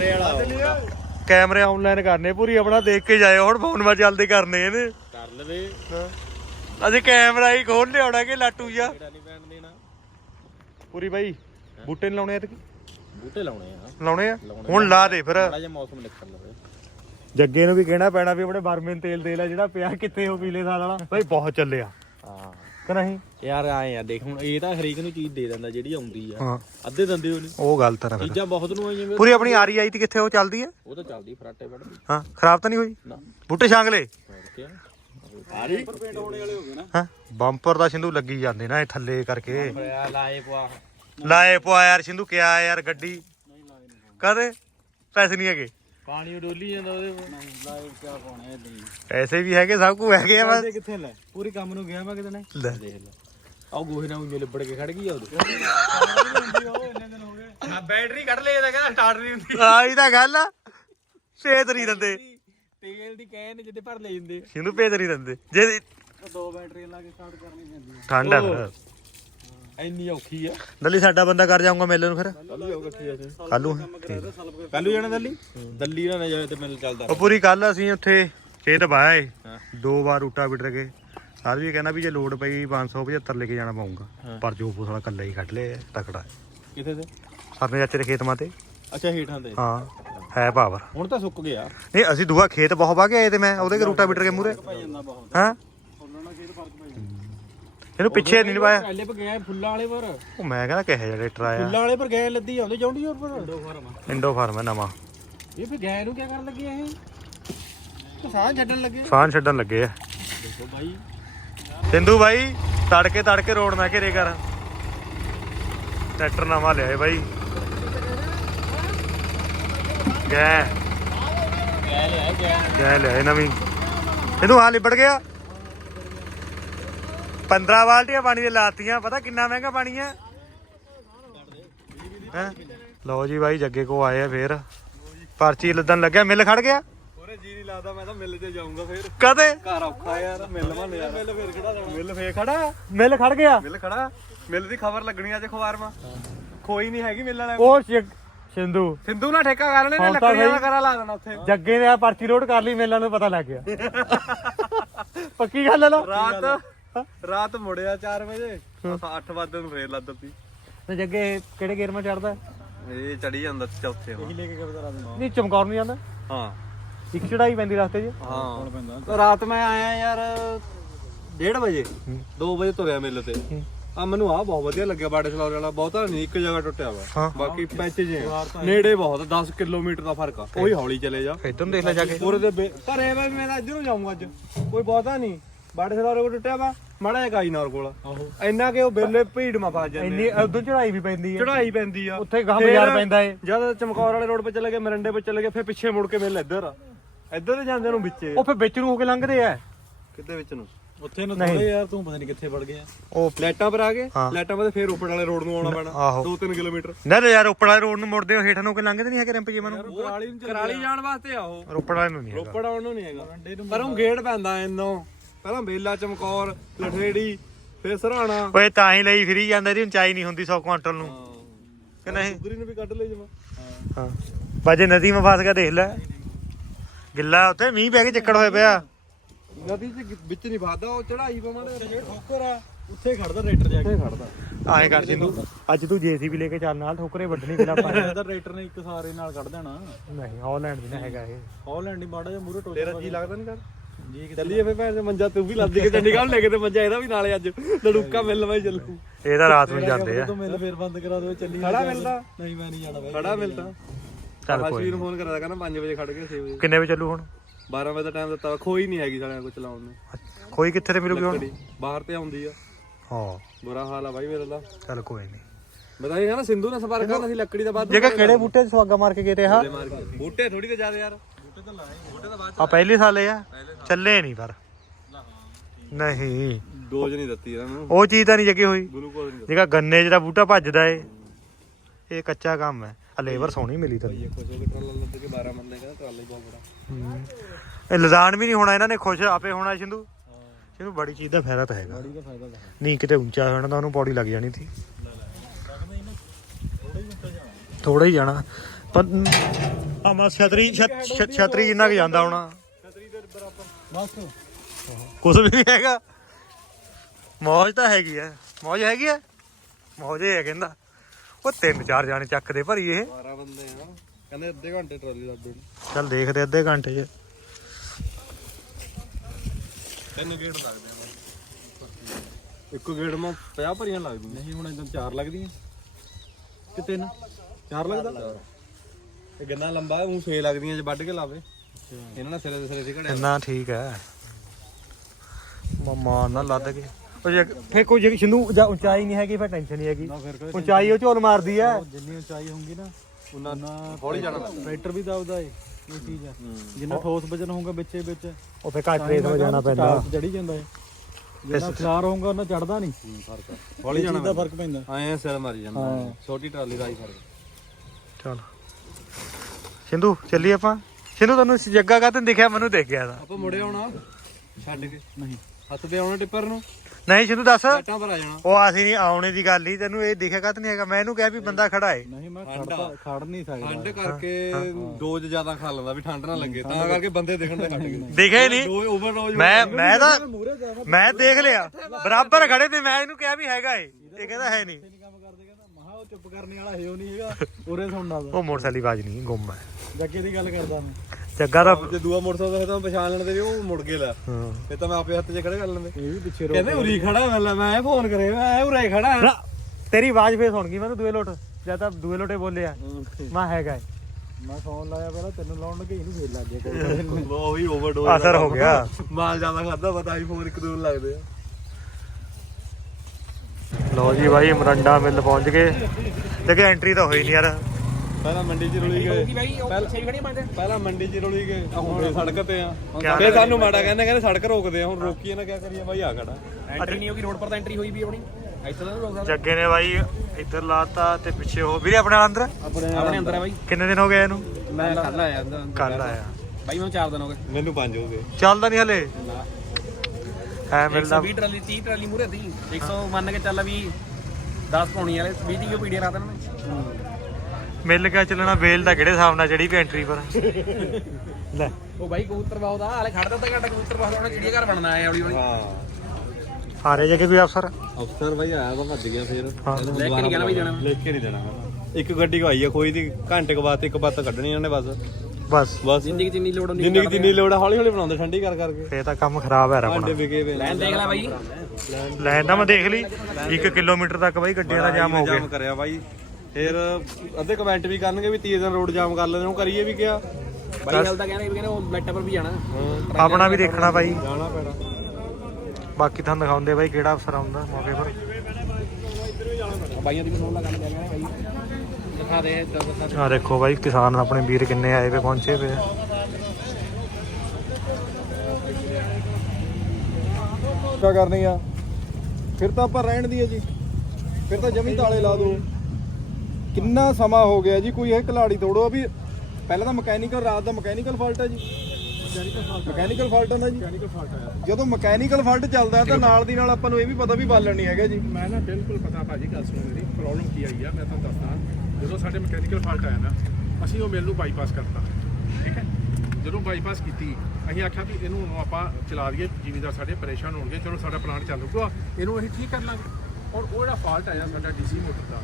ਵਾਲਾ ਕੈਮਰੇ ਆਨਲਾਈਨ ਕਰਨੇ ਪੂਰੀ ਆਪਣਾ ਦੇਖ ਕੇ ਜਾਇਓ ਹੁਣ ਫੋਨ ਮਾ ਚੱਲਦੇ ਕਰਨੇ ਇਹਨੇ ਕਰ ਲਵੇ। ਅਸੀਂ ਕੈਮਰਾ ਹੀ ਖੋਲ ਲਿਆਉਣਾ ਕਿ ਲਾਟੂ ਜਾ ਪੂਰੀ ਬਾਈ ਬੂਟੇ ਲਾਉਣੇ ਆ ਬੂਟੇ ਲਾਉਣੇ ਆ। ਲਾਉਣੇ ਆ? ਹੁਣ ਲਾ ਦੇ ਫਿਰ। ਥੋੜਾ ਜਿਹਾ ਮੌਸਮ ਨਿਕਲ ਲਵੇ। ਜੱਗੇ ਨੂੰ ਵੀ ਕਹਿਣਾ ਪੈਣਾ ਵੀ ਆਪਣੇ ਬਰਮੇਨ ਤੇਲ ਦੇ ਲੈ ਜਿਹੜਾ ਪਿਆ ਕਿੱਥੇ ਉਹ ਪੀਲੇ ਸਾਲ ਵਾਲਾ। ਬਾਈ ਬਹੁਤ ਚੱਲਿਆ। ਹਾਂ। ਕਿ ਨਹੀਂ? ਯਾਰ ਆਏ ਆ ਦੇਖ ਹੁਣ ਇਹ ਤਾਂ ਹਰੇਕ ਨੂੰ ਚੀਜ਼ ਦੇ ਦਿੰਦਾ ਜਿਹੜੀ ਆਉਂਦੀ ਆ। ਹਾਂ। ਅੱਧੇ ਦੰਦੇ ਉਹਨੇ ਉਹ ਗੱਲ ਤਾਂ ਫਿਰ ਚੀਜ਼ਾਂ ਬਹੁਤ ਨੂੰ ਆਈਆਂ ਵੇ। ਪੂਰੀ ਆਪਣੀ ਆਰੀ ਆਈ ਤੀ ਕਿੱਥੇ ਉਹ ਚੱਲਦੀ ਹੈ ਉਹ ਤਾਂ ਚੱਲਦੀ ਫਰਾਟੇ ਵੜਦੀ ਹਾਂ ਖਰਾਬ ਤਾਂ ਨਹੀਂ ਹੋਈ? ਨਾ। ਬੂਟੇ ਛਾਂਗਲੇ। ਹੋਰ ਕੀ ਪੇਂਟ ਹੋਣੇ ਵਾਲੇ ਹੋ ਗਏ ਨਾ। ਹਾਂ ਬੰਪਰ ਦਾ ਸਿੰਧੂ ਲੱਗੀ ਜਾਂਦੇ ਨਾ ਇਹ ਥੱਲੇ ਕਰਕੇ। ਲਾਏ ਪਵਾ। ਲਾਏ ਪਵਾ ਯਾਰ ਸਿੰਧੂ ਕਿਆ ਯਾਰ ਗੱਡੀ? ਕਦੇ ਪੈਸੇ ਨਹੀਂ ਹੈਗੇ। ਪਾਣੀ ਡੋਲੀ ਜਾਂਦਾ ਉਹਦੇ ਨਹੀਂ ਲਾਈਵ ਕਿਆ ਪਾਉਣੇ ਇਦਾਂ ਹੀ ਪੈਸੇ ਵੀ ਹੈਗੇ ਸਭ ਕੁਝ ਹੈਗੇ ਆ ਬਸ। ਕਿੱਥੇ ਲੈ? ਪੂਰੀ ਕੰਮ ਨੂੰ ਗਿਆ ਮੈਂ ਕਿਤੇ ਨੇ। ਲੈ। ਦੇਖ ਲੈ। ਆਹ ਗੋਹੇ ਨਾਲ ਉਂਝ ਲਿਬੜ ਕੇ ਖੜ ਗਈ ਆ ਉਹਦੇ ਦਿਨ ਆ ਬੈਟਰੀ ਕੱਢ ਲੈ ਇਹਦਾ ਕਹਿੰਦਾ ਸਟਾਰਟ ਨਹੀਂ ਹੁੰਦੀ। ਆਹੀ ਤਾਂ ਗੱਲ ਆ। ਛੇਤ ਨਹੀਂ ਦਿੰਦੇ। ਤੇਲ ਦੀ ਕਹਿ ਨੇ ਜਿੱਦੇ ਭਰ ਲੈ ਜਾਂਦੇ। ਭੇਜ ਨਹੀਂ ਦਿੰਦੇ। ਜੇ ਦੋ ਬੈਟਰੀਆਂ ਲਾ ਕੇ ਸਟਾਰਟ ਕਰਨੀ ਪੈਂਦੀ ਠੰਡ ਆ। ਫਿਰ ਇੰਨੀ ਔਖੀ ਆ। ਦੱਲੀ ਸਾਡਾ ਬੰਦਾ ਕਰ ਜਾਊਗਾ ਮੇਲੇ ਨੂੰ ਫਿਰ। ਕੱਲ ਜਾਓ ਇਕੱਠੀ ਆ ਕੱਲ ਜਾਣਾ ਦਿੱਲੀ? ਦਿੱਲੀ ਨਾ ਜਾਏ ਤੇ ਮੈਨੂੰ ਚੱਲਦਾ ਉਹ ਪੂਰੀ ਕੱਲ ਅਸੀਂ ਉੱਥੇ ਖੇਤ ਬਾਏ ਦੋ ਵਾਰ ਰੂਟਾ ਬਿਟਰ ਕੇ। ਸਰ ਵੀ ਕਹਿੰਦਾ ਵੀ ਜੇ ਲੋਡ ਪਈ 575 ਲੈ ਕੇ ਜਾਣਾ ਪਊਗਾ। ਪਰ ਜੋ ਪੁਸਲਾ ਕੱਲਾ ਹੀ ਕੱਢ ਲਿਆ ਤਕੜਾ। ਕਿੱਥੇ ਤੇ? ਸਰ ਨੇ ਚਾਚੇ ਦੇ ਖੇਤ ਮਾਤੇ ਅੱਛਾ ਹੀਠਾਂ ਤੇ। ਹਾਂ ਹੈ ਪਾਵਰ ਹੁਣ ਤਾਂ ਸੁੱਕ ਗਿਆ। ਨਹੀਂ ਅਸੀਂ ਦੂਆ ਖੇਤ ਬਹੁਤ ਵਾ ਕੇ ਆਏ ਤੇ ਮੈਂ ਉਹਦੇ ਕੇ ਰੂਟਾ ਬਿਟਰ ਕੇ ਮੂਰੇ ਹਾਂ? ਇਹਨੂੰ ਪਿੱਛੇ ਨਹੀਂ ਪਾਇਆ ਪਹਿਲੇ ਪਰ ਗਏ ਫੁੱਲਾਂ ਵਾਲੇ ਪਰ। ਉਹ ਮੈਂ ਕਹਿੰਦਾ ਕਿਹੋ ਜਿਹਾ ਟਰੈਕਟਰ ਆਇਆ। ਫੁੱਲਾਂ ਵਾਲੇ ਪਰ ਗਏ ਲੱਦੀ ਆਉਂਦੇ ਜੌਂਡੀ ਹੋਰ ਪਰ। ਇੰਡੋ ਫਾਰਮ ਇੰਡੋ ਫਾਰਮ ਹੈ ਨਵਾਂ। ਇਹ ਫਿਰ ਗਏ ਨੂੰ ਕੀ ਕਰਨ ਲੱਗੇ ਇਹ? ਤਾਂ ਸਾਹ ਛੱਡਣ ਲੱਗੇ। ਸਾਨ ਛੱਡਣ ਲੱਗੇ ਆ। ਦੇਖੋ ਭਾਈ ਸਿੰਧੂ ਬਾਈ ਤੜਕੇ ਤੜਕੇ ਰੋਡ ਨਾ ਘੇਰੇ ਕਰ। ਟਰੈਕਟਰ ਨਵਾਂ ਲਿਆਏ ਬਾਈ। ਗੈ ਗਏ ਲਿਆ ਗਏ। ਗੈ ਲਿਆਏ ਨਵੀਂ। ਇਹਨੂੰ ਆ ਲਿਬੜ ਗਿਆ। 15 ਬਾਲਟੀਆਂ ਪਾਣੀ ਦੇ ਲਾਤੀਆਂ ਪਤਾ ਕਿੰਨਾ ਮਹਿੰਗਾ ਪਾਣੀ ਹੈ ਹੈਂ? ਲਓ ਜੀ ਬਾਈ ਜੱਗੇ ਕੋ ਆਏ ਆ ਫੇਰ। ਪਰਚੀ ਲੱਦਣ ਲੱਗਿਆ ਮਿਲ ਖੜ ਗਿਆ? ਉਹਰੇ ਜੀ ਨਹੀਂ ਲੱਗਦਾ ਮੈਂ ਤਾਂ ਮਿਲ ਤੇ ਜਾਊਂਗਾ ਫਿਰ। ਕਦੇ? ਘਰ ਔਖਾ ਯਾਰ ਮਿਲ ਮਾ ਯਾਰ। ਮਿਲ ਫੇਰ ਖੜਾ ਮਿਲ ਫੇਰ ਖੜਾ? ਮਿਲ ਖੜ ਗਿਆ? ਮਿਲ ਖੜਾ? ਮਿਲ ਦੀ ਖਬਰ ਲੱਗਣੀ ਅੱਜ ਅਖਬਾਰ ਮਾ ਕੋਈ ਨਹੀਂ ਹੈਗੀ ਮਿਲ ਵਾਲਾ। ਉਹ ਸ਼ਿ- ਸਿੰਧੂ। ਸਿੰਧੂ ਨਾਲ ਠੇਕਾ ਕਰ ਲੈਣੇ ਹੁਣ ਤਾਂ ਲੱਕੜੀਆਂ ਦਾ ਸਹੀ। ਕਰਾ ਲਾ ਦੇਣਾ ਉੱਥੇ। ਜੱਗੇ ਨੇ ਆ ਪਰਚੀ ਲੋਡ ਕਰ ਲਈ ਮੇਲਾਂ ਨੂੰ ਪਤਾ ਲੱਗ ਗਿਆ। ਪੱਕੀ ਗੱਲ ਹੈ ਨਾ ਰਾਤ ਰਾਤ ਮੁੜਿਆ 4 ਵਜੇ। 8 ਵਜੇ ਨੂੰ ਫੇਰ ਲੱਦ ਪਈ ਤੇ ਜੱਗੇ ਕਿਹੜੇ ਗੇਰ ਮਾ ਚੜਦਾ ਇਹ ਚੜੀ ਜਾਂਦਾ ਚੌਥੇ ਵਾ ਲੈ ਕੇ ਕਬਜ਼ਾ ਨਹੀਂ ਚਮਕੌਰ ਨੂੰ ਜਾਂਦਾ? ਹਾਂ। ਇੱਕ ਚੜਾਈ ਪੈਂਦੀ ਰਸਤੇ 'ਚ? ਹਾਂ। ਰਾਤ ਮੈਂ ਆਇਆ ਯਾਰ 1:30 ਵਜੇ। 2 ਵਜੇ ਤੁਰਿਆ ਮਿਲ ਤੇ। ਆ ਮੈਨੂੰ ਆ ਬਹੁਤ ਵਧੀਆ ਲੱਗਿਆ ਬਾੜੇ ਸਲੌਰ ਵਾਲਾ। ਬਹੁਤਾ ਨਹੀਂ ਇੱਕ ਜਗ੍ਹਾ ਟੁੱਟਿਆ। ਵਾ। ਬਾਕੀ ਪੈਚ ਜੇ। ਨੇੜੇ ਬਹੁਤ 10 ਕਿਲੋਮੀਟਰ ਦਾ ਫ਼ਰਕ ਆ। ਉਹੀ ਹੌਲੀ ਚਲੇ ਜਾ। ਇਧਰ ਨੂੰ ਦੇਖ ਲੈ ਜਾ ਕੇ। ਪੂਰੇ ਦੇ ਘਰੇ ਮੈਂ ਮੈਂ ਤਾਂ ਇੱਧਰੋਂ ਜਾਊਂਗਾ ਅੱਜ। ਕੋਈ ਬਹੁਤਾ ਨਹੀਂ। ਬਾੜੇ ਸਲੌਰ ਕੋਲ ਟੁੱਟਿਆ ਵਾ। ਮਾੜਾ ਜਿਹਾ ਕਾਈ ਨਾਲ ਕੋਲ। ਇੰਨਾ ਕਿ ਉਹ ਬੇਲੇ ਭੀੜ ਮਾ ਫਸ ਜਾਂਦੇ ਇੰਨੀ ਉਦੋਂ ਚੜਾਈ ਵੀ ਪੈਂਦੀ ਹੈ ਚੜਾਈ ਪੈਂਦੀ ਆ। ਉੱਥੇ ਗਾਹ ਫਿਰ ਬਾਜ਼ਾਰ ਪੈਂਦਾ ਏ। ਜਦ ਚਮਕੌਰ ਵਾਲੇ ਰੋਡ 'ਤੇ ਚਲੇ ਗਏ ਮਰੰਡੇ 'ਤੇ ਚਲੇ ਗਏ ਫਿਰ ਪਿੱਛੇ ਮੁੜ ਕੇ ਮਿਲ ਇੱਧਰ ਆ। ਇੱਧਰ ਤੇ ਜਾਂਦੇ ਨੂੰ ਵਿੱਚੇ। ਉਹ ਫਿਰ ਵਿੱਚ ਨੂੰ ਹੋ ਕੇ ਲੰਘਦੇ ਆ। ਕਿੱਦੇ ਵਿੱਚ ਨੂੰ? ਉੱਥੇ ਨੂੰ। ਥੋੜੇ ਯਾਰ ਤੂੰ ਪਤਾ ਨਹੀਂ ਕਿੱਥੇ ਵੜ ਗਿਆ। ਉਹ ਲਾਈਟਾਂ ਪਰ ਆ ਗਏ। ਹਾਂ। ਲਾਈਟਾਂ ਪਰ ਫੇਰ ਉੱਪਰ ਵਾਲੇ ਰੋਡ ਨੂੰ ਆਉਣਾ ਪੈਣਾ। ਆਹੋ। 2-3 ਕਿਲੋਮੀਟਰ। ਨਾ ਤੇ ਯਾਰ ਰੋਪੜ ਵਾਲੇ ਰੋਡ ਨੂੰ ਮੁੜਦੇ ਹੋ ਹੇਠਾਂ ਨੂੰ ਕੇ ਲੰਘਦੇ ਨਹੀਂ ਹੈਗੇ ਰਿੰਪ ਜੀ ਮਨੂੰ ਕਰਾਲੀ ਕਰਾਲੀ ਜਾਣ ਵਾਸਤੇ ਆ ਉਹ। ਰੋਪੜ ਵਾਲੇ ਨੂੰ ਨਹੀਂ ਹੈਗਾ। ਰੋਪੜ ਆਉਣ ਨੂੰ ਨਹੀਂ ਹੈਗਾ। ਪਰ ਉਹ ਗੇੜ ਪੈਂਦਾ ਇੰਨੋਂ ਪਹਿਲਾਂ ਬੇਲਾ ਚਮਕੌਰ ਲਠੇੜੀ ਫੇਰ ਸਰਾਣਾ। ਓਏ ਤਾਂ ਹੀ ਲਈ ਫਿਰੀ ਜਾਂਦਾ ਇਹਦੀ ਉਚਾਈ ਨਹੀਂ ਹੁੰਦੀ 100 ਕੁਆਂਟਲ ਨੂੰ। ਕਿ ਨਹੀਂ? ਉਧਰੀ ਨੂੰ ਵੀ ਕੱਢ ਲੈ ਜਮਾ। ਹਾਂ। ਬਾਜੇ ਨਦੀ ਮੇ ਫਸ ਗਿਆ ਦੇਖ ਲੈ। ਗਿੱਲਾ ਉੱਥੇ ਮੀਂਹ ਪੈ ਕੇ ਚੱਕੜ ਹੋਏ ਪਿਆ। ਨਦੀ 'ਚ ਵਿੱਚ ਨਹੀਂ ਫਸਦਾ ਉਹ ਚੜਾਈ ਪਵਾਂਦੇ ਠੋਕਰ ਆ ਉੱਥੇ ਖੜਦਾ ਰੇਟਰ ਜਾ ਕੇ। ਖੜਦਾ ਆਏ ਕਰ ਸਿੰਧੂ ਅੱਜ ਤੂੰ ਜੀਸੀਬੀ ਲੈ ਕੇ ਚੱਲ ਨਾਲ ਠੋਕਰੇ ਵੱਢਣੀ ਕਿਲਾ ਪਾ ਇਹਦਾ ਰੇਟਰ ਨੇ ਇੱਕ ਸਾਰੇ ਨਾਲ ਕੱਢ ਦੇਣਾ। ਨਹੀਂ ਹਾਲੈਂਡ ਦੀ ਨਾ ਹੈਗਾ ਇਹ। ਹਾਲੈਂਡ ਹੀ ਮਾੜਾ ਜਿਹਾ ਮੂਰੇ ਟੋਚ ਤੇਰਾ ਜੀ ਲੱਗਦਾ ਨਹੀਂ ਕਰ ਚੱਲੀਏ ਫੇ ਭੈਣ ਦੇ ਮੰਜਾ ਤੂੰ ਵੀ ਲੱਦ ਕੇ ਚੰਡੀਗੜ੍ਹ ਲੈ ਕੇ ਤੇ ਮੰਜਾ ਇਹਦਾ ਵੀ ਨਾਲੇ ਅੱਜ। ਲੜੂਕਾ ਮਿਲ ਮੈਂ ਚੱਲੂ। ਇਹ ਤਾਂ ਰਾਤ ਨੂੰ ਜਾਂਦੇ ਆ। ਤੂੰ ਮਿਲ ਫੇਰ ਬੰਦ ਕਰਾ ਦੋ ਚੱਲੀ ਖੜਾ ਮਿਲਦਾ। ਨਹੀਂ ਮੈਂ ਨਹੀਂ ਜਾਣਾ ਬਾਈ। ਖੜਾ ਮਿਲਦਾ। ਚੱਲ ਕੋਈ ਹਸ਼ਵੀਰ ਫੋਨ ਕਰਦਾ ਕਹਿੰਦਾ 5 ਵਜੇ ਖੜ ਗਏ 6 ਵਜੇ। ਕਿੰਨੇ ਵਜੇ ਚੱਲੂ ਹੁਣ? 12 ਵਜੇ ਦਾ ਟਾਈਮ ਦਿੱਤਾ ਵਾ, ਖੋਈ ਨਹੀਂ ਹੈਗੀ ਸਾਲਿਆਂ ਕੋ ਚਲਾਉਣ ਨੂੰ। ਕੋਈ ਕਿੱਥੇ ਤੇ ਮਿਲੂਗੀ ਹੁਣ? ਬਾਹਰ ਤੇ ਆਉਂਦੀ ਆ। ਹਾਂ। ਬੁਰਾ ਹਾਲ ਆ ਬਾਈ ਮੇਰੇ ਦਾ ਚੱਲ ਕੋਈ ਨਹੀਂ। ਇਹ ਕਹਿੰਦਾ ਸਿੰਧੂ ਨਾਲ ਸੰਪਰਕ ਕਰਨਾ ਸੀ ਲੱਕੜੀ ਦਾ ਬਾਅਦ ਜਗਾ ਕਿਹੜੇ ਬੂਟੇ 'ਚ ਸਵਾਗਾ ਮਾਰ ਕੇ ਗਏ ਤੇ ਆ ਬੂਟੇ ਥੋੜੀ ਤੇ ਜ਼ਿਆਦਾ ਯਾਰ। ਤਾਂ ਲਾਏ ਤਾਂ ਬਾਅਦ ਆ ਪਹਿਲੇ ਸਾਲੇ ਆ? ਚੱਲੇ ਨਹੀਂ ਪਰ। ਨਹੀਂ। ਡੋਜ ਨਹੀਂ ਦਿੱਤੀ ਇਹਨਾਂ ਨੂੰ। ਉਹ ਚੀਜ਼ ਤਾਂ ਨਹੀਂ ਜਗੀ ਹੋਈ। ਗਲੂਕੋਜ਼ ਨਹੀਂ ਜਿਹੜਾ ਗੰਨੇ ਜਿਹੜਾ ਬੂਟਾ ਭੱਜਦਾ ਏ ਇਹ ਕੱਚਾ ਕੰਮ ਹੈ। ਆ ਲੇਬਰ ਸੋਹਣੀ ਮਿਲੀ ਤੈਨੂੰ। ਦਿੱਤੀ ਕੁਝ ਹੋ ਕੇ ਟਰਾਲਾ ਲੱਦ ਕੇ 12 ਬੰਦੇ ਕਹਿੰਦਾ ਟਰਾਲਾ ਹੀ ਬਹੁਤ ਬੜਾ। ਇਹ ਲਦਾਨ ਵੀ ਨਹੀਂ ਹੋਣਾ ਇਹਨਾਂ ਨੇ ਖੁਸ਼ ਆਪੇ ਹੋਣਾ ਸਿੰਧੂ। ਸਿੰਧੂ ਬੜੀ ਚੀਜ਼ ਦਾ ਫਾਇਦਾ ਤਾਂ ਹੈਗਾ। ਦਾ ਫਾਇਦਾ ਤਾਂ ਨਹੀਂ ਕਿਤੇ ਉੱਚਾ ਹੋਣਾ ਤਾਂ ਉਹਨੂੰ ਪੌੜੀ ਲੱਗ ਜਾਣੀ ਸੀ। ਥੋੜਾ ਹੀ ਜਾਣਾ। ਪਰ ਆਮਾ ਛਤਰੀ ਛ- ਛਤਰੀ ਜਿੰਨਾ ਕਿ ਜਾਂਦਾ ਹੋਣਾ। ਬਸ ਕੁਝ ਵੀ ਨਹੀਂ ਹੈਗਾ। ਮੌਜ ਤਾਂ ਹੈਗੀ ਐ। ਮੌਜ ਹੈਗੀ ਐ? ਮੌਜ ਇਹ ਹੈ ਕਹਿੰਦਾ। ਉਹ ਤਿੰਨ ਚਾਰ ਜਾਣੇ ਚੱਕਦੇ ਭਰੀ ਇਹ। 12 ਬੰਦੇ ਆ। ਕਹਿੰਦੇ ਅੱਧੇ ਘੰਟੇ ਟਰਾਲੀ ਲੱਦ ਦੇਣੀ ਚੱਲ ਦੇਖਦੇ ਅੱਧੇ ਘੰਟੇ 'ਚ। ਤਿੰਨ ਗੇੜ ਲੱਗਦੇ ਆ। ਇੱਕ ਗੇੜ ਮਾ 50 ਭਰੀਆਂ ਲੱਗਦੀਆਂ ਨਹੀਂ ਹੁਣ ਇਦਾਂ ਚਾਰ ਲੱਗਦੀਆਂ। ਕਿ ਤਿੰਨ ਚਾਰ ਲੱਗਦਾ? ਇਹ ਗੰਨਾ ਲੰਬਾ ਉਹ 6 ਲੱਗਦੀਆਂ ਜੇ ਵੱਢ ਕੇ ਲਾਵੇ। ਇਹਨਾਂ ਨਾਲ ਸਿਰੇ ਦੇ ਸਿਰੇ ਦੀ ਘੜਿਆ। ਇੰਨਾ ਠੀਕ ਹੈ। ਮਮਾ ਨਾ ਲੱਦ ਕੇ। ਉਹ ਜੇ ਫੇ ਕੋਈ ਜੇ ਸਿੰਧੂ ਜਾਂ ਉਚਾਈ ਨਹੀਂ ਹੈਗੀ ਫਿਰ ਟੈਨਸ਼ਨ ਨਹੀਂ ਹੈਗੀ। ਨਾ ਫਿਰ ਕੋਈ ਉਚਾਈ ਉਹ ਝੋਲ ਮਾਰਦੀ ਐ ਜਿੰਨੀ ਉਚਾਈ ਹੋਊਗੀ ਨਾ ਉਹਨਾਂ ਹੌਲੀ ਜਾਣਾ। ਟਰੈਕਟਰ ਵੀ ਦਬਦਾ ਏ ਇਹ ਚੀਜ਼ ਆ ਜਿੰਨਾ ਠੋਸ ਵਜਨ ਹੋਊਗਾ ਵਿੱਚੇ ਵਿੱਚ। ਉਹ ਫੇ ਘੱਟ ਰੇਸ ਹੋ ਜਾਣਾ ਪੈਂਦਾ। ਚੜੀ ਜਾਂਦਾ ਏ। ਜਿੰਨਾ ਖਿਲਾਰ ਹੋਊਗਾ ਉਹਨਾਂ ਚੜਦਾ ਨਹੀਂ। ਫ਼ਰਕ ਹੌਲੀ ਜਾਣਾ ਦਾ ਫ਼ਰਕ ਪੈਂਦਾ। ਆਏ ਸਿਰ ਮਾਰੀ ਜਾਂਦਾ। ਛੋਟੀ ਟਰਾਲੀ ਦਾ ਹੀ ਫ਼ਰਕ। ਚਲ। ਸਿੰਧੂ ਚੱਲੀ ਆਪਾਂ। ਸਿੰਧੂ ਤੈਨੂੰ ਜੱਗਾ ਕਾ ਦਿਖਿਆ? ਮੈਨੂੰ ਦੇਖ ਗਿਆ ਤਾਂ। ਆਪਾਂ ਮੁੜੇ ਆਉਣਾ। ਛੱਡ ਕੇ। ਨਹੀਂ। ਹੱਥ ਤੇ ਆਉਣਾ ਟਿੱਪਰ ਨੂੰ। ਨਹੀਂ ਸਿੰਧੂ ਦੱਸ। ਟਾਂ ਪਰ ਆ ਜਾਣਾ। ਉਹ ਅਸੀਂ ਨਹੀਂ ਆਉਣੇ ਦੀ ਗੱਲ ਹੀ ਤੈਨੂੰ ਇਹ ਦਿਖਿਆ ਕਾ ਨਹੀਂ ਹੈਗਾ? ਮੈਂ ਇਹਨੂੰ ਕਿਹਾ ਵੀ ਬੰਦਾ ਖੜਾ ਏ। ਨਹੀਂ ਮੈਂ ਠੰਡਾ ਖੜ ਨਹੀਂ ਸਕਦਾ। ਠੰਡ ਕਰਕੇ ਡੋਜ਼ ਜ਼ਿਆਦਾ ਖਾ ਲੈਂਦਾ ਵੀ ਠੰਡ ਨਾ ਲੱਗੇ। ਤਾਂ ਕਰਕੇ ਬੰਦੇ ਦਿਖਣ ਦੇ ਹਟ ਗਏ। ਦਿਖਿਆ ਹੀ ਨਹੀਂ। ਡੋਜ਼ ਓਵਰ ਡੋਜ਼ ਮੈਂ ਮੈਂ ਤਾਂ ਮੈਂ ਦੇਖ ਲਿਆ। ਬਰਾਬਰ ਖੜੇ ਤੇ ਮੈਂ ਇਹਨੂੰ ਕਿਹਾ ਵੀ ਹੈਗਾ ਏ। ਇਹ ਕਹਿੰਦਾ ਹੈ ਨਹੀਂ। ਨਹੀਂ ਕੰਮ ਕਰਦੇ। ਕਹਿੰਦਾ ਮਹਾ ਉਹ ਚੁੱਪ ਕਰਨੇ ਵਾਲਾ ਹੈ ਉਹ ਨਹੀਂ ਹੈਗਾ। ਉਰੇ ਸੁਣਨਾ ਦਾ ਉਹ ਮੋਟਰਸਾਈਕਲ ਦੀ ਆਵਾਜ਼ ਨਹੀਂ ਗੁੰਮ ਹੈ ਜੱਗੇ ਦੀ ਗੱਲ ਕਰਦਾ ਮੈਂ। ਜੱਗਾ ਦਾ ਜੇ ਦੂਆ ਮੋਟਰਸਾਈਕਲ ਹੋਇਆ ਤਾਂ ਪਛਾਣ ਲੈਣ ਦੇ ਵੀ ਉਹ ਮੁੜ ਕੇ ਲੈ। ਹਾਂ। ਫਿਰ ਤਾਂ ਮੈਂ ਆਪੇ ਹੱਥ 'ਚ ਖੜੇ ਕਰ ਲੈਂਦੇ। ਇਹ ਵੀ ਪਿੱਛੇ ਰੋ ਕਹਿੰਦੇ ਉਰੀ ਖੜਾ ਮੈਂ ਲੈ ਮੈਂ ਫੋਨ ਕਰੇ ਮੈਂ ਉਰੇ ਖੜਾ। ਨਾ, ਤੇਰੀ ਆਵਾਜ਼ ਫੇਰ ਸੁਣ ਗਈ ਮੈਨੂੰ ਦੂਏ ਲੋਟ ਜਾਂ ਤਾਂ ਦੂਏ ਲੋਟੇ ਬੋਲਿਆ ਮੈਂ ਹੈਗਾ ਏ। ਮੈਂ ਫੋਨ ਲਾਇਆ ਪਹਿਲਾਂ ਤੈਨੂੰ ਲਾਉਣ ਲੱਗੇ ਇਹਨੂੰ ਫੇਰ ਲੱਗ ਗਿਆ ਕੋਈ ਉਹ ਹੀ ਓਵਰ ਡੋਜ਼ ਅਸਰ ਹੋ ਗਿਆ। ਮਾਲ ਜ਼ਿਆਦਾ ਖਾਦਾ ਪਤਾ ਆਈਫੋਨ ਇੱਕ ਦੂਰ ਲੱਗਦੇ ਆ। ਲਓ ਜੀ ਬਾਈ ਮਰੰਡਾ ਮਿਲ ਪਹੁੰਚ ਗਏ। ਦੇਖੇ ਐਂਟਰੀ ਤਾਂ ਹੋਈ ਨਹੀਂ ਯਾਰ। ਪਹਿਲਾਂ ਮੰਡੀ 'ਚ ਰੁਲੀ ਗਏ। ਪਹਿਲਾਂ ਮੰਡੀ 'ਚ ਰੁਲੀ ਗਏ ਹੁਣ ਸੜਕ ਤੇ ਆ। ਫਿਰ ਸਾਨੂੰ ਮਾੜਾ ਕਹਿੰਦੇ ਕਹਿੰਦੇ ਸੜਕ ਰੋਕਦੇ ਆ ਹੁਣ ਰੋਕੀਏ ਨਾ ਕਿਆ ਕਰੀਏ? ਬਾਈ ਆ ਖੜਾ। ਐਂਟਰੀ ਨਹੀਂ ਹੋਗੀ ਰੋਡ ਪਰ ਤਾਂ ਐਂਟਰੀ ਹੋਈ ਵੀ ਆਪਣੀ। ਇੱਥੇ ਤਾਂ ਨਹੀਂ ਰੋਕ ਸਕਦਾ। ਜੱਗੇ ਨੇ ਬਾਈ ਇੱਧਰ ਲਾਤਾ ਤੇ ਪਿੱਛੇ ਉਹ ਵੀਰੇ ਆਪਣੇ ਅੰਦਰ? ਆਪਣੇ ਅੰਦਰ ਆ ਬਾਈ। ਕਿੰਨੇ ਦਿਨ ਹੋ ਗਏ ਇਹਨੂੰ? ਮੈਂ ਕੱਲ ਆਇਆ ਅੰਦਰ ਕੱਲ ਆਇਆ। ਬਾਈ ਮੈਨੂੰ 4 ਦਿਨ ਹੋ ਗਏ। ਮੈਨੂੰ ਪੰਜ ਹੋ ਗਏ। ਚੱਲਦਾ ਨਹੀਂ ਹਲੇ? ਐ ਮਿਲਦਾ 120 ਟਰਾਲੀ 30 ਟਰਾਲੀ ਮੂਰੇ ਦੀ 100 ਮੰਨ ਕੇ ਚੱਲ ਵੀ 10 ਪਾਉਣੀ ਵਾਲੇ 20 ਦੀ ਪੀੜੀ ਰਾਤ ਨੇ ਮਿਲ ਕੇ ਚੱਲਣਾ ਵੇਲ ਦਾ ਕਿਹੜੇ ਹਿਸਾਬ ਨਾਲ ਜਿਹੜੀ ਵੀ ਐਂਟਰੀ ਪਰ। ਲੈ। ਉਹ ਬਾਈ ਕਬੂਤਰ ਬਾਉ ਦਾ ਹਾਲੇ ਖੜਦਾ ਤਾਂ ਘੰਟਾ ਕਬੂਤਰ ਬਾਉ ਦਾ ਚਿੜੀਆ ਘਰ ਬਣਨਾ ਹੈ ਹੌਲੀ ਹੌਲੀ ਹਾਂ। ਆ ਰਹੇ ਜੱਗੇ ਕੋਈ ਅਫਸਰ? ਅਫਸਰ ਬਾਈ ਆਇਆ ਤਾਂ ਭੱਜ ਗਿਆ ਫਿਰ। ਲੈ ਕੇ ਨਹੀਂ ਨਾ ਬਾਈ ਜਾਣਾ। ਲੈ ਕੇ ਨਹੀਂ ਦੇਣਾ ਕਹਿੰਦਾ। ਇੱਕ ਗੱਡੀ ਕੋ ਆਈ ਆ ਕੋਈ ਦੀ ਘੰਟੇ ਕੁ ਬਾਅਦ ਇੱਕ ਬੱਤ ਕੱਢਣੀ ਉਹਨੇ ਬਸ। ਬਸ। ਬਸ। ਜ਼ਿੰਦਗੀ ਜਿੰਨੀ ਲੋੜ ਹੁੰਦੀ ਜਿੰਨੀ ਜਿੰਨੀ ਲੋੜ ਹੌਲੀ ਹੌਲੀ ਬਣਾਉਂਦੇ ਠੰਡੀ ਕਰ ਕਰਕੇ। ਫੇਰ ਤਾਂ ਕੰਮ ਖਰਾਬ ਹੈ ਵੇ। ਲੈਣ ਦੇਖ ਲੈ ਬਾਈ। ਲੈਣ ਤਾਂ ਮੈਂ ਦੇਖ ਲਈ। 1 ਕਿਲੋਮੀਟਰ ਤੱਕ ਬਾਈ ਗੱਡੀਆਂ ਦਾ ਜਾਮ ਹੋ ਗਿਆ। ਜਾਮ ਕਰਿਆ ਬਾਈ। ਫਿਰ ਅੱਧੇ ਕਮੈਂਟ ਵੀ ਕਰਨਗੇ ਵੀ 30 ਦਿਨ ਰੋਡ ਜਾਮ ਕਰ ਲੈਣੇ ਉਹ ਕਰੀਏ ਵੀ ਕਿਆ? ਬਾਈ ਹਾਲ ਤਾਂ ਕਹਿੰਦੇ ਵੀ ਕਹਿੰਦੇ ਉਹ ਪਰ ਵੀ ਜਾਣਾ। ਆਪਣਾ ਵੀ ਦੇਖਣਾ ਬਾਈ। ਜਾਣਾ ਪੈਣਾ। ਬਾਕੀ ਤੁਹਾਨੂੰ ਦਿਖਾਉਂਦੇ ਬਾਈ ਕਿਹੜਾ ਅਫਸਰ ਆਉਂਦਾ ਮੌਕੇ ਪਰ। ਬਾਈਆਂ ਦੀ ਵੀ ਸੁਣ ਲਾ ਗੱਲ ਕਹਿੰਦੇ ਬਾਈ। ਦਿਖਾ ਦੇ ਇੱਧਰ ਦਿਖਾ ਦੇ। ਆ ਦੇਖੋ ਬਾਈ ਕਿਸਾਨ ਆਪਣੇ ਵੀਰ ਕਿੰਨੇ ਆਏ ਵੇ ਪਹੁੰਚੇ ਵੇ ਕਿਆ ਕਰਨੀ ਆ? ਫਿਰ ਤਾਂ ਆਪਾਂ ਰਹਿਣ ਦੀ ਹੈ ਜੀ। ਫਿਰ ਤਾਂ ਜਮੀ ਤਾਲੇ ਲਾ ਦੋ। ਕਿੰਨਾ ਸਮਾਂ ਹੋ ਗਿਆ ਜੀ? ਕੋਈ ਇਹ ਕਲਾੜੀ ਤੋੜੋ ਵੀ ਪਹਿਲਾਂ ਤਾਂ ਮਕੈਨੀਕਲ ਰਾਤ ਦਾ ਮਕੈਨੀਕਲ ਫਾਲਟ ਹੈ ਜੀ। ਮਕੈਨੀਕਲ ਫਾਲਟ ਹੁੰਦਾ ਜੀ। ਜਦੋਂ ਮਕੈਨੀਕਲ ਫਾਲਟ ਚੱਲਦਾ ਤਾਂ ਨਾਲ ਦੀ ਨਾਲ ਆਪਾਂ ਨੂੰ ਇਹ ਵੀ ਪਤਾ ਵੀ ਬਾਲਣ ਨਹੀਂ ਹੈਗਾ ਜੀ। ਮੈਂ ਨਾ ਬਿਲਕੁਲ ਪਤਾ ਭਾਜੀ ਗੱਲ ਸੁਣੋ ਮੇਰੀ ਪ੍ਰੋਬਲਮ ਕੀ ਆਈ ਆ ਮੈਂ ਤੁਹਾਨੂੰ ਦੱਸਦਾ। ਜਦੋਂ ਸਾਡੇ ਮਕੈਨੀਕਲ ਫਾਲਟ ਆਇਆ ਨਾ ਅਸੀਂ ਉਹ ਮਿਲ ਨੂੰ ਬਾਈਪਾਸ ਕਰਤਾ ਠੀਕ ਹੈ? ਜਦੋਂ ਬਾਈਪਾਸ ਕੀਤੀ ਅਸੀਂ ਆਖਿਆ ਵੀ ਇਹਨੂੰ ਆਪਾਂ ਚਲਾ ਦਈਏ ਜ਼ਿਮੀਦਾਰ ਸਾਡੇ ਪਰੇਸ਼ਾਨ ਹੋਣਗੇ ਚਲੋ ਸਾਡਾ ਪਲਾਂਟ ਚੱਲੂਗਾ ਇਹਨੂੰ ਅਸੀਂ ਠੀਕ ਕਰ ਲਾਂਗੇ ਔਰ ਉਹ ਜਿਹੜਾ ਫਾਲਟ ਆਇਆ ਸਾਡਾ ਡੀਸੀ ਮੋਟਰ ਦਾ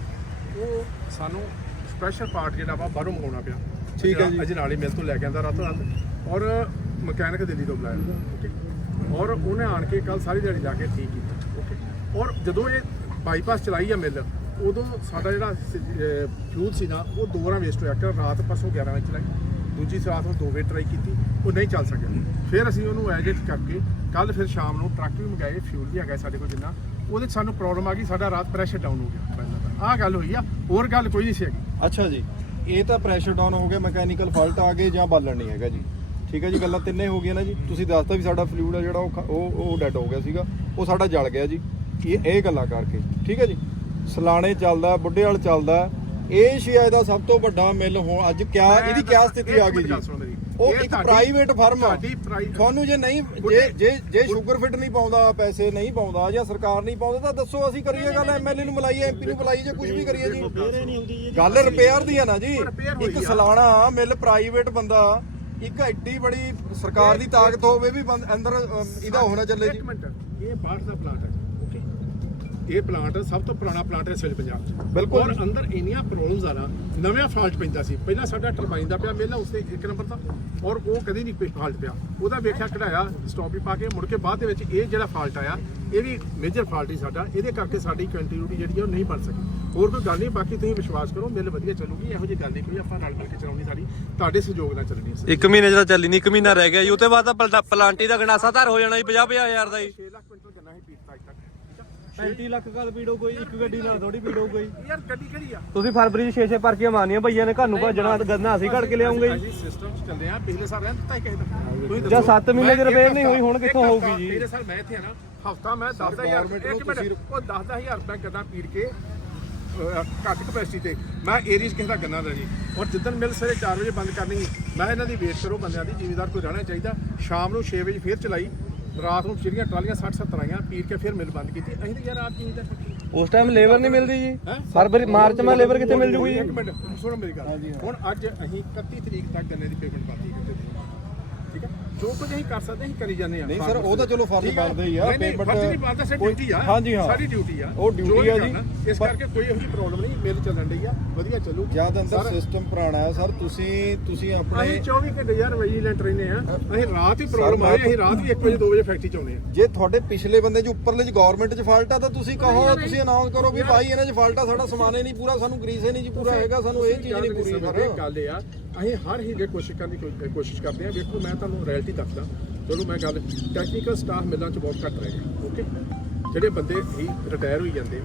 ਉਹ ਸਾਨੂੰ ਸਪੈਸ਼ਲ ਪਾਰਟ ਜਿਹੜਾ ਵਾ ਬਾਹਰੋਂ ਮੰਗਾਉਣਾ ਪਿਆ। ਠੀਕ ਹੈ ਜੀ। ਅਜਨਾਲੇ ਮਿਲ ਤੋਂ ਲੈ ਕੇ ਆਂਦਾ ਰਾਤੋਂ ਰਾਤ। ਔਰ ਮਕੈਨਿਕ ਦਿੱਲੀ ਤੋਂ ਬੁਲਾਇਆ। ਓਕੇ। ਔਰ ਉਹਨੇ ਆਣ ਕੇ ਕੱਲ ਸਾਰੀ ਦਿਹਾੜੀ ਲਾ ਕੇ ਠੀਕ ਕੀਤਾ। ਓਕੇ। ਔਰ ਜਦੋਂ ਇਹ ਬਾਈਪਾਸ ਚਲਾਈ ਆ ਮਿਲ ਉਦੋਂ ਸਾਡਾ ਜਿਹੜਾ ਫਿਊਲ ਸੀ ਨਾ ਉਹ ਦੋ ਵਾਰਾਂ ਵੇਸਟ ਹੋਇਆ। ਕਿ ਰਾਤ ਪਰਸੋਂ 11 ਵਜੇ ਚਲਾਈ। ਦੂਜੀ ਰਾਤ ਨੂੰ ਦੋ ਵੇ ਟਰਾਈ ਕੀਤੀ। ਉਹ ਨਹੀਂ ਚੱਲ ਸਕਿਆ। ਫਿਰ ਅਸੀਂ ਉਹਨੂੰ ਐਜਿਟ ਕਰਕੇ ਕੱਲ ਫਿਰ ਸ਼ਾਮ ਨੂੰ ਟਰੱਕ ਵੀ ਮੰਗਾਏ। ਫਿਊਲ ਵੀ ਹੈਗਾ ਸਾਡੇ ਕੋਲ ਜਿੰਨਾ। ਉਹਦੇ 'ਚ ਸਾਨੂੰ ਪ੍ਰੋਬਲਮ ਆ ਗਈ, ਸਾਡਾ ਰਾਤ ਪ੍ਰੈਸ਼ਰ ਡਾਊਨ ਹੋ ਗਿਆ। ਪਹਿਲਾਂ ਤਾਂ ਆਹ ਗੱਲ ਹੋਈ ਆ, ਹੋਰ ਗੱਲ ਕੋਈ ਨਹੀਂ ਸੀ ਹੈਗੀ। ਅੱਛਾ ਜੀ। ਇਹ ਤਾਂ ਪ੍ਰੈਸ਼ਰ ਡਾਊਨ ਹੋ ਗਿਆ ਮਕੈਨੀਕਲ ਫਾਲਟ ਆ ਗਏ ਜਾਂ ਬਾਲਣ ਨਹੀਂ ਹੈਗਾ ਜੀ। ਠੀਕ ਹੈ ਜੀ, ਗੱਲਾਂ ਤਿੰਨੇ ਹੋ ਗਈਆਂ ਨਾ ਜੀ। ਤੁਸੀਂ ਦੱਸਤਾ ਵੀ ਸਾਡਾ ਫਲੂਇਡ ਆ ਜਿਹੜਾ ਉਹ ਉਹ ਉਹ ਡੈਡ ਹੋ ਗਿਆ ਸੀਗਾ। ਉਹ ਸਾਡਾ ਜਲ ਗਿਆ ਜੀ। ਇਹ ਇਹ ਗੱਲਾਂ ਕਰਕੇ। ਠੀਕ ਹੈ ਜੀ। ਸਲਾਣੇ ਚੱਲਦਾ, ਬੁੱਢੇ ਵਾਲ ਚੱਲਦਾ। ਸ਼ਾਇਦ ਦਾ ਸਭ ਤੋਂ ਵੱਡਾ ਮਿਲ ਹੁਣ ਅੱਜ ਕਿਆ ਇਹਦੀ ਕਿਆ ਸਥਿਤੀ ਆ ਗਈ ਜੀ। ਉਹ ਇੱਕ ਪ੍ਰਾਈਵੇਟ ਫਰਮ ਆ। ਤੁਹਾਨੂੰ ਜੇ ਨਹੀਂ ਜੇ ਜੇ ਜੇ ਸ਼ੂਗਰ ਫਿਟ ਨਹੀਂ ਪਾਉਂਦਾ ਪੈਸੇ ਨਹੀਂ ਪਾਉਂਦਾ ਜਾਂ ਸਰਕਾਰ ਨਹੀਂ ਪਾਉਂਦਾ ਤਾਂ ਦੱਸੋ ਅਸੀਂ ਕਰੀਏ ਗੱਲ ਐਮਐਲਏ ਨੂੰ ਬੁਲਾਈਏ ਐਮਪੀ ਨੂੰ ਬੁਲਾਈਏ ਜਾਂ ਕੁਝ ਵੀ ਕਰੀਏ ਜੀ। ਗੱਲ ਰਿਪੇਅਰ ਦੀ ਆ ਨਾ ਜੀ। ਇੱਕ। ਸਲਾਣਾ ਮਿਲ ਪ੍ਰਾਈਵੇਟ ਬੰਦਾ ਇੱਕ ਐਡੀ ਬੜੀ ਸਰਕਾਰ ਦੀ ਤਾਕਤ ਹੋਵੇ ਵੀ ਅੰਦਰ ਇਹਦਾ ਹੋਣਾ ਚੱਲੇ ਜੀ। ਇਹ ਬਾਹਰ ਦਾ ਪਲਾਂਟ ਹੈ ਇਹ ਪਲਾਂਟ ਸਭ ਤੋਂ ਪੁਰਾਣਾ ਪਲਾਂਟ ਹੈ ਸਿਵਲ ਪੰਜਾਬ 'ਚ। ਬਿਲਕੁਲ। ਔਰ ਅੰਦਰ ਇੰਨੀਆਂ ਪ੍ਰੋਬਲਮਸ ਆ ਨਾ ਨਵਾਂ ਫਾਲਟ ਪੈਂਦਾ ਸੀ। ਪਹਿਲਾਂ ਸਾਡਾ ਟਰਬਾਈਨ ਦਾ ਪਿਆ ਮੇਲਾ ਉਸਤੇ ਇੱਕ ਨੰਬਰ ਦਾ। ਔਰ ਉਹ ਕਦੀ ਨਹੀਂ ਫਾਲਟ ਪਿਆ। ਉਹਦਾ ਵੇਖਿਆ ਕਢਾਇਆ ਸਟਾਪ ਵੀ ਪਾ ਕੇ ਮੁੜ ਕੇ ਬਾਅਦ ਦੇ ਵਿੱਚ ਇਹ ਜਿਹੜਾ ਫਾਲਟ ਆਇਆ ਇਹ ਵੀ ਮੇਜਰ ਫਾਲਟ ਹੀ ਸਾਡਾ। ਇਹਦੇ ਕਰਕੇ ਸਾਡੀ ਕੰਟੀਨਿਊਟੀ ਜਿਹੜੀ ਆ ਉਹ ਨਹੀਂ ਬਣ ਸਕੀ। ਹੋਰ ਕੋਈ ਗੱਲ ਨਹੀਂ ਬਾਕੀ ਤੁਸੀਂ ਵਿਸ਼ਵਾਸ ਕਰੋ ਮਿਲ ਵਧੀਆ ਚੱਲੂਗੀ। ਇਹੋ ਜਿਹੀ ਗੱਲ ਨਹੀਂ ਕੋਈ ਆਪਾਂ ਨਾਲ ਮਿਲ ਕੇ ਚਲਾਉਣੀ ਸਾਡੀ। ਤੁਹਾਡੇ ਸਹਿਯੋਗ ਨਾਲ ਚੱਲਣੀ ਹੈ ਇੱਕ ਮਹੀਨੇ ਜਿਹੜਾ ਚੱਲੀ ਨਹੀਂ ਇੱਕ ਮਹੀਨਾ ਰਹਿ ਗਿਆ ਜੀ। ਉਹ ਤੋਂ ਬਾਅਦ ਤਾਂ ਪਲਟਾ- ਪਲਾਂਟੀ ਦਾ ਗੰਡਾਸਾ ਧਰ ਹੋ ਜਾਣਾ ਜੀ 50 50 ਹਜ਼ਾਰ ਦਾ ਜੀ। 6 ਲੱਖ ਕੁਇੰਟਲ 37 ਲੱਖ ਕਾ ਸਪੀਡ ਕੋਈ ਇੱਕ ਗੱਡੀ ਨਾਲ ਥੋੜੀ ਸਪੀਡ ਕੋਈ। ਯਾਰ ਗੱਡੀ ਕਿਹੜੀ ਆ? ਤੁਸੀਂ ਫਰਵਰੀ ਚ 6-6 ਪਰਚੀਆਂ ਮਾਰਨੀਆਂ ਭਈਆ ਨੇ ਘਰ ਨੂੰ ਭੱਜਣਾ ਗੰਨਾ ਅਸੀਂ ਘੜ ਕੇ ਲਿਆਉਂਗੇ ਜੀ। ਸਿਸਟਮ ਚ ਚੱਲਦੇ ਆ ਪਿਛਲੇ ਸਾਲ ਰਹਿਣ ਦਿੱਤਾ ਕਿਸੇ ਦਾ ਜਾਂ 7 ਮਹੀਨੇ ਦੀ ਰਿਪੇਅਰ ਨਹੀਂ ਹੋਈ ਹੁਣ ਕਿੱਥੋਂ ਹੋਊਗੀ ਜੀ? ਪਿਛਲੇ ਸਾਲ ਮੈਂ ਇੱਥੇ ਆ ਨਾ ਹਫਤਾ ਮੈਂ 10000 ਇੱਕ ਮਿੰਟ ਉਹ 10000 ਰੁਪਏ ਕਿਦਾਂ ਪੀੜ ਕੇ ਘੱਟ ਕਪੈਸਿਟੀ ਤੇ ਮੈਂ ਏਰੀਜ਼ ਕਿਸੇ ਗੰਨਾ ਦਾ ਜੀ ਔਰ ਜਿੱਦਨ ਮਿਲ ਸਵੇਰੇ 4 ਵਜੇ ਬੰਦ ਕਰਨੀ ਮੈਂ ਇਹਨਾਂ ਦੀ ਵੇਟ ਕਰੋ ਬੰਦਿਆਂ ਦੀ ਜ਼ਿਮੀਦਾਰ ਕੋਈ ਰਹਿਣਾ ਚਾਹੀਦਾ। ਸ਼ਾਮ ਨੂੰ 6 ਵਜੇ ਫੇਰ ਚਲਾਈ। ਰਾਤ ਨੂੰ ਜਿਹੜੀਆਂ ਟਰਾਲੀਆਂ 60 70 ਆਈਆਂ ਪੀਰ ਕੇ ਫਿਰ ਮਿਲ ਬੰਦ ਕੀਤੀ। ਅਸੀਂ ਤਾਂ ਯਾਰ ਆਪ ਜ਼ਿਮੀਦਾਰ ਫੱਕੀ ਉਸ ਟਾਈਮ ਲੇਬਰ ਨਹੀਂ ਮਿਲਦੀ ਜੀ? ਫਰਵਰੀ ਮਾਰਚ ਮੈਂ ਲੇਬਰ ਕਿੱਥੇ ਮਿਲ ਜੂਗੀ ਇੱਕ ਮਿੰਟ ਸੁਣੋ ਮੇਰੀ ਗੱਲ। ਹੁਣ ਅੱਜ ਅਸੀਂ 31 ਤਰੀਕ ਤੱਕ ਗੰਨੇ ਦੀ ਪੇਮੈਂਟ ਪਾਤੀ ਕਿਤੇ ਜੋ ਕੁਝ ਅਸੀਂ ਕਰ ਸਕਦੇ ਅਸੀਂ ਕਰੀ ਜਾਂਦੇ ਆ ਨਹੀਂ ਸਰ, ਉਹ ਤਾਂ ਚਲੋ ਫਰਜ਼? ਬਣਦਾ ਹੀ ਆ, payment- ਫਰਜ਼ ਨਹੀਂ ਬਣਦਾ ਸਾਡੀ ਡਿਊਟੀ ਆ। ਹਾਂਜੀ, ਹਾਂ। ਸਾਡੀ ਡਿਊਟੀ ਆ। ਉਹ ਜੋ ਵੀ ਆ ਜੀ। ਇਸ ਕਰਕੇ ਕੋਈ ਇਹੋ ਜਿਹੀ ਪ੍ਰੋਬਲਮ ਨਹੀਂ ਮਿਲ ਚੱਲਣ ਡਈ ਆ ਵਧੀਆ ਚੱਲੂ। ਜਦ ਅੰਦਰ ਸਿਸਟਮ ਪੁਰਾਣਾ ਹੈ ਸਰ ਤੁਸੀਂ ਤੁਸੀਂ ਅਸੀਂ ਆਪਣੇ 24 ਘੰਟੇ ਯਾਰ ਵਿਜੀਲੈਂਟ ਰਹਿੰਦੇ ਆ ਅਸੀਂ ਰਾਤ ਹੀ ਪ੍ਰੋਬਲਮ ਆਈ ਅਸੀਂ ਰਾਤ ਵੀ 1 ਵਜੇ 2 ਵਜੇ ਫੈਕਟਰੀ ਚ ਆਉਂਦੇ ਆ ਜੇ ਤੁਹਾਡੇ ਪਿਛਲੇ ਬੰਦੇ 'ਚ ਉੱਪਰਲੇ 'ਚ ਗਵਰਨਮੈਂਟ 'ਚ ਫਾਲਟ ਆ ਤਾਂ ਤੁਸੀਂ ਕਹੋ ਤੁਸੀਂ ਅਨਾਉਂਸ ਕਰੋ ਵੀ ਭਾਈ ਇਹਨਾਂ 'ਚ ਫਾਲਟ ਆ ਸਾਡਾ ਸਮਾਨ ਹੀ ਨਹੀਂ ਪੂਰਾ ਸਾਨੂੰ ਗਰੀਸ ਹੀ ਨਹੀਂ ਜੀ ਪੂਰਾ ਹੈਗਾ ਸਾਨੂੰ ਇਹ ਚੀਜ਼ ਨਹੀਂ ਪੂਰੀ ਗੱਲ ਇਹ ਆ ਅਸੀਂ ਹਰ ਹੀਲੇ ਕੋਸ਼ਿਸ਼ ਕਰਨ ਦੀ ਕੋਈ- ਕੋਸ਼ਿਸ਼ ਕਰਦੇ ਹਾਂ। ਵੇਖੋ, ਮੈਂ ਤੁਹਾਨੂੰ ਰਿਐਲਿਟੀ ਦੱਸਦਾ। ਚਲੋ, ਮੈਂ ਗੱਲ ਟੈਕਨੀਕਲ ਸਟਾਫ ਮਿਲਾਂ ਚ ਬਹੁਤ ਘੱਟ ਰਹੇ ਓਕੇ ਜਿਹੜੇ ਬੰਦੇ ਹੀ ਰਿਟਾਇਰ ਹੋਈ ਜਾਂਦੇ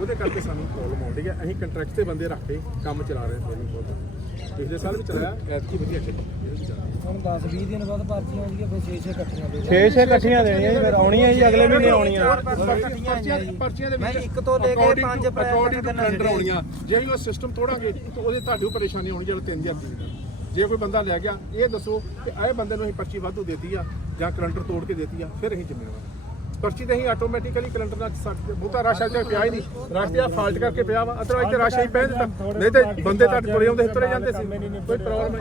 ਉਹਦੇ ਕਰਕੇ ਸਾਨੂੰ ਪ੍ਰੋਬਲਮ ਆਉਂਦੀ ਹੈ ਅਸੀਂ ਕੰਟਰੈਕਟ ਤੇ ਬੰਦੇ ਰੱਖ ਕੇ ਕੰਮ ਚਲਾ ਰਹੇ ਹਾਂ ਬਹੁਤ। ਪਿਛਲੇ ਸਾਲ ਵੀ ਚਲਾਇਆ, ਐਤਕੀ ਵਧੀਆ ਚੱਲੀ ਇਹ ਵੀ ਚੱਲ ਹੁਣ 10 20 ਦਿਨ ਬਾਅਦ ਪਾਰਟੀ ਆਉਂਦੀ ਹੈ ਫਿਰ 6 6 ਇਕੱਠੀਆਂ ਦੇ 6-6 ਇਕੱਠੀਆਂ ਦੇਣੀਆਂ ਜੀ ਫਿਰ ਆਉਣੀਆਂ ਜੀ ਅਗਲੇ ਮਹੀਨੇ ਆਉਣੀਆਂ। ਪਰਚੀਆਂ ਪਰਚੀਆਂ ਦੇ ਮੈਂ ਇੱਕ ਤੋਂ ਲੈ ਕੇ ਪੰਜ ਅਪ੍ਰੈਲ ਤੱਕ ਅਕੋਰਡਿੰਗ ਟੂ ਕਰਨਾ ਟੈਂਡਰ ਜਿਹੜੀ ਆਉਣੀਆਂ ਜੇ ਅਸੀਂ ਉਹ ਸਿਸਟਮ ਤੋੜਾਂਗੇ ਤਾਂ ਉਹਦੇ ਤੁਹਾਡੀ ਉਹ ਪਰੇਸ਼ਾਨੀ ਆਉਣੀ ਜਦੋਂ 3000 ਦੀ ਜੇ ਕੋਈ ਬੰਦਾ ਲੈ ਗਿਆ ਇਹ ਦੱਸੋ ਕਿ ਇਹ ਬੰਦੇ ਨੂੰ ਅਸੀਂ ਪਰਚੀ ਵਾਧੂ ਦੇਤੀ ਆ ਜਾਂ ਕਰੰਟਰ ਤੋੜ ਕੇ ਦੇਤੀ ਆ ਫਿਰ ਅਸੀਂ ਜ਼ਿੰਮੇਵਾਰ ਪਰਚੀ ਤੇ ਅਸੀਂ ਆਟੋਮੈਟਿਕਲੀ ਕਰੰਟਰ ਨਾਲ ਸਕਦੇ ਬਹੁਤਾ ਰਸ਼ ਅੱਜ ਪਿਆ ਹੀ ਨਹੀਂ। ਰਸ਼ ਤੇ ਆ ਫਾਲਟ ਕਰਕੇ ਪਿਆ ਵਾ। ਅਦਰਵਾਈਜ਼ ਤੇ ਰਸ਼ ਹੀ ਪੈ ਦਿੱਤਾ। ਨਹੀਂ ਤੇ ਬੰਦੇ ਤਾਂ ਤੁਰੇ ਆਉਂਦੇ ਤੁਰੇ ਜਾਂਦੇ ਸੀ। ਕੋਈ ਪ੍ਰੋਬਲਮ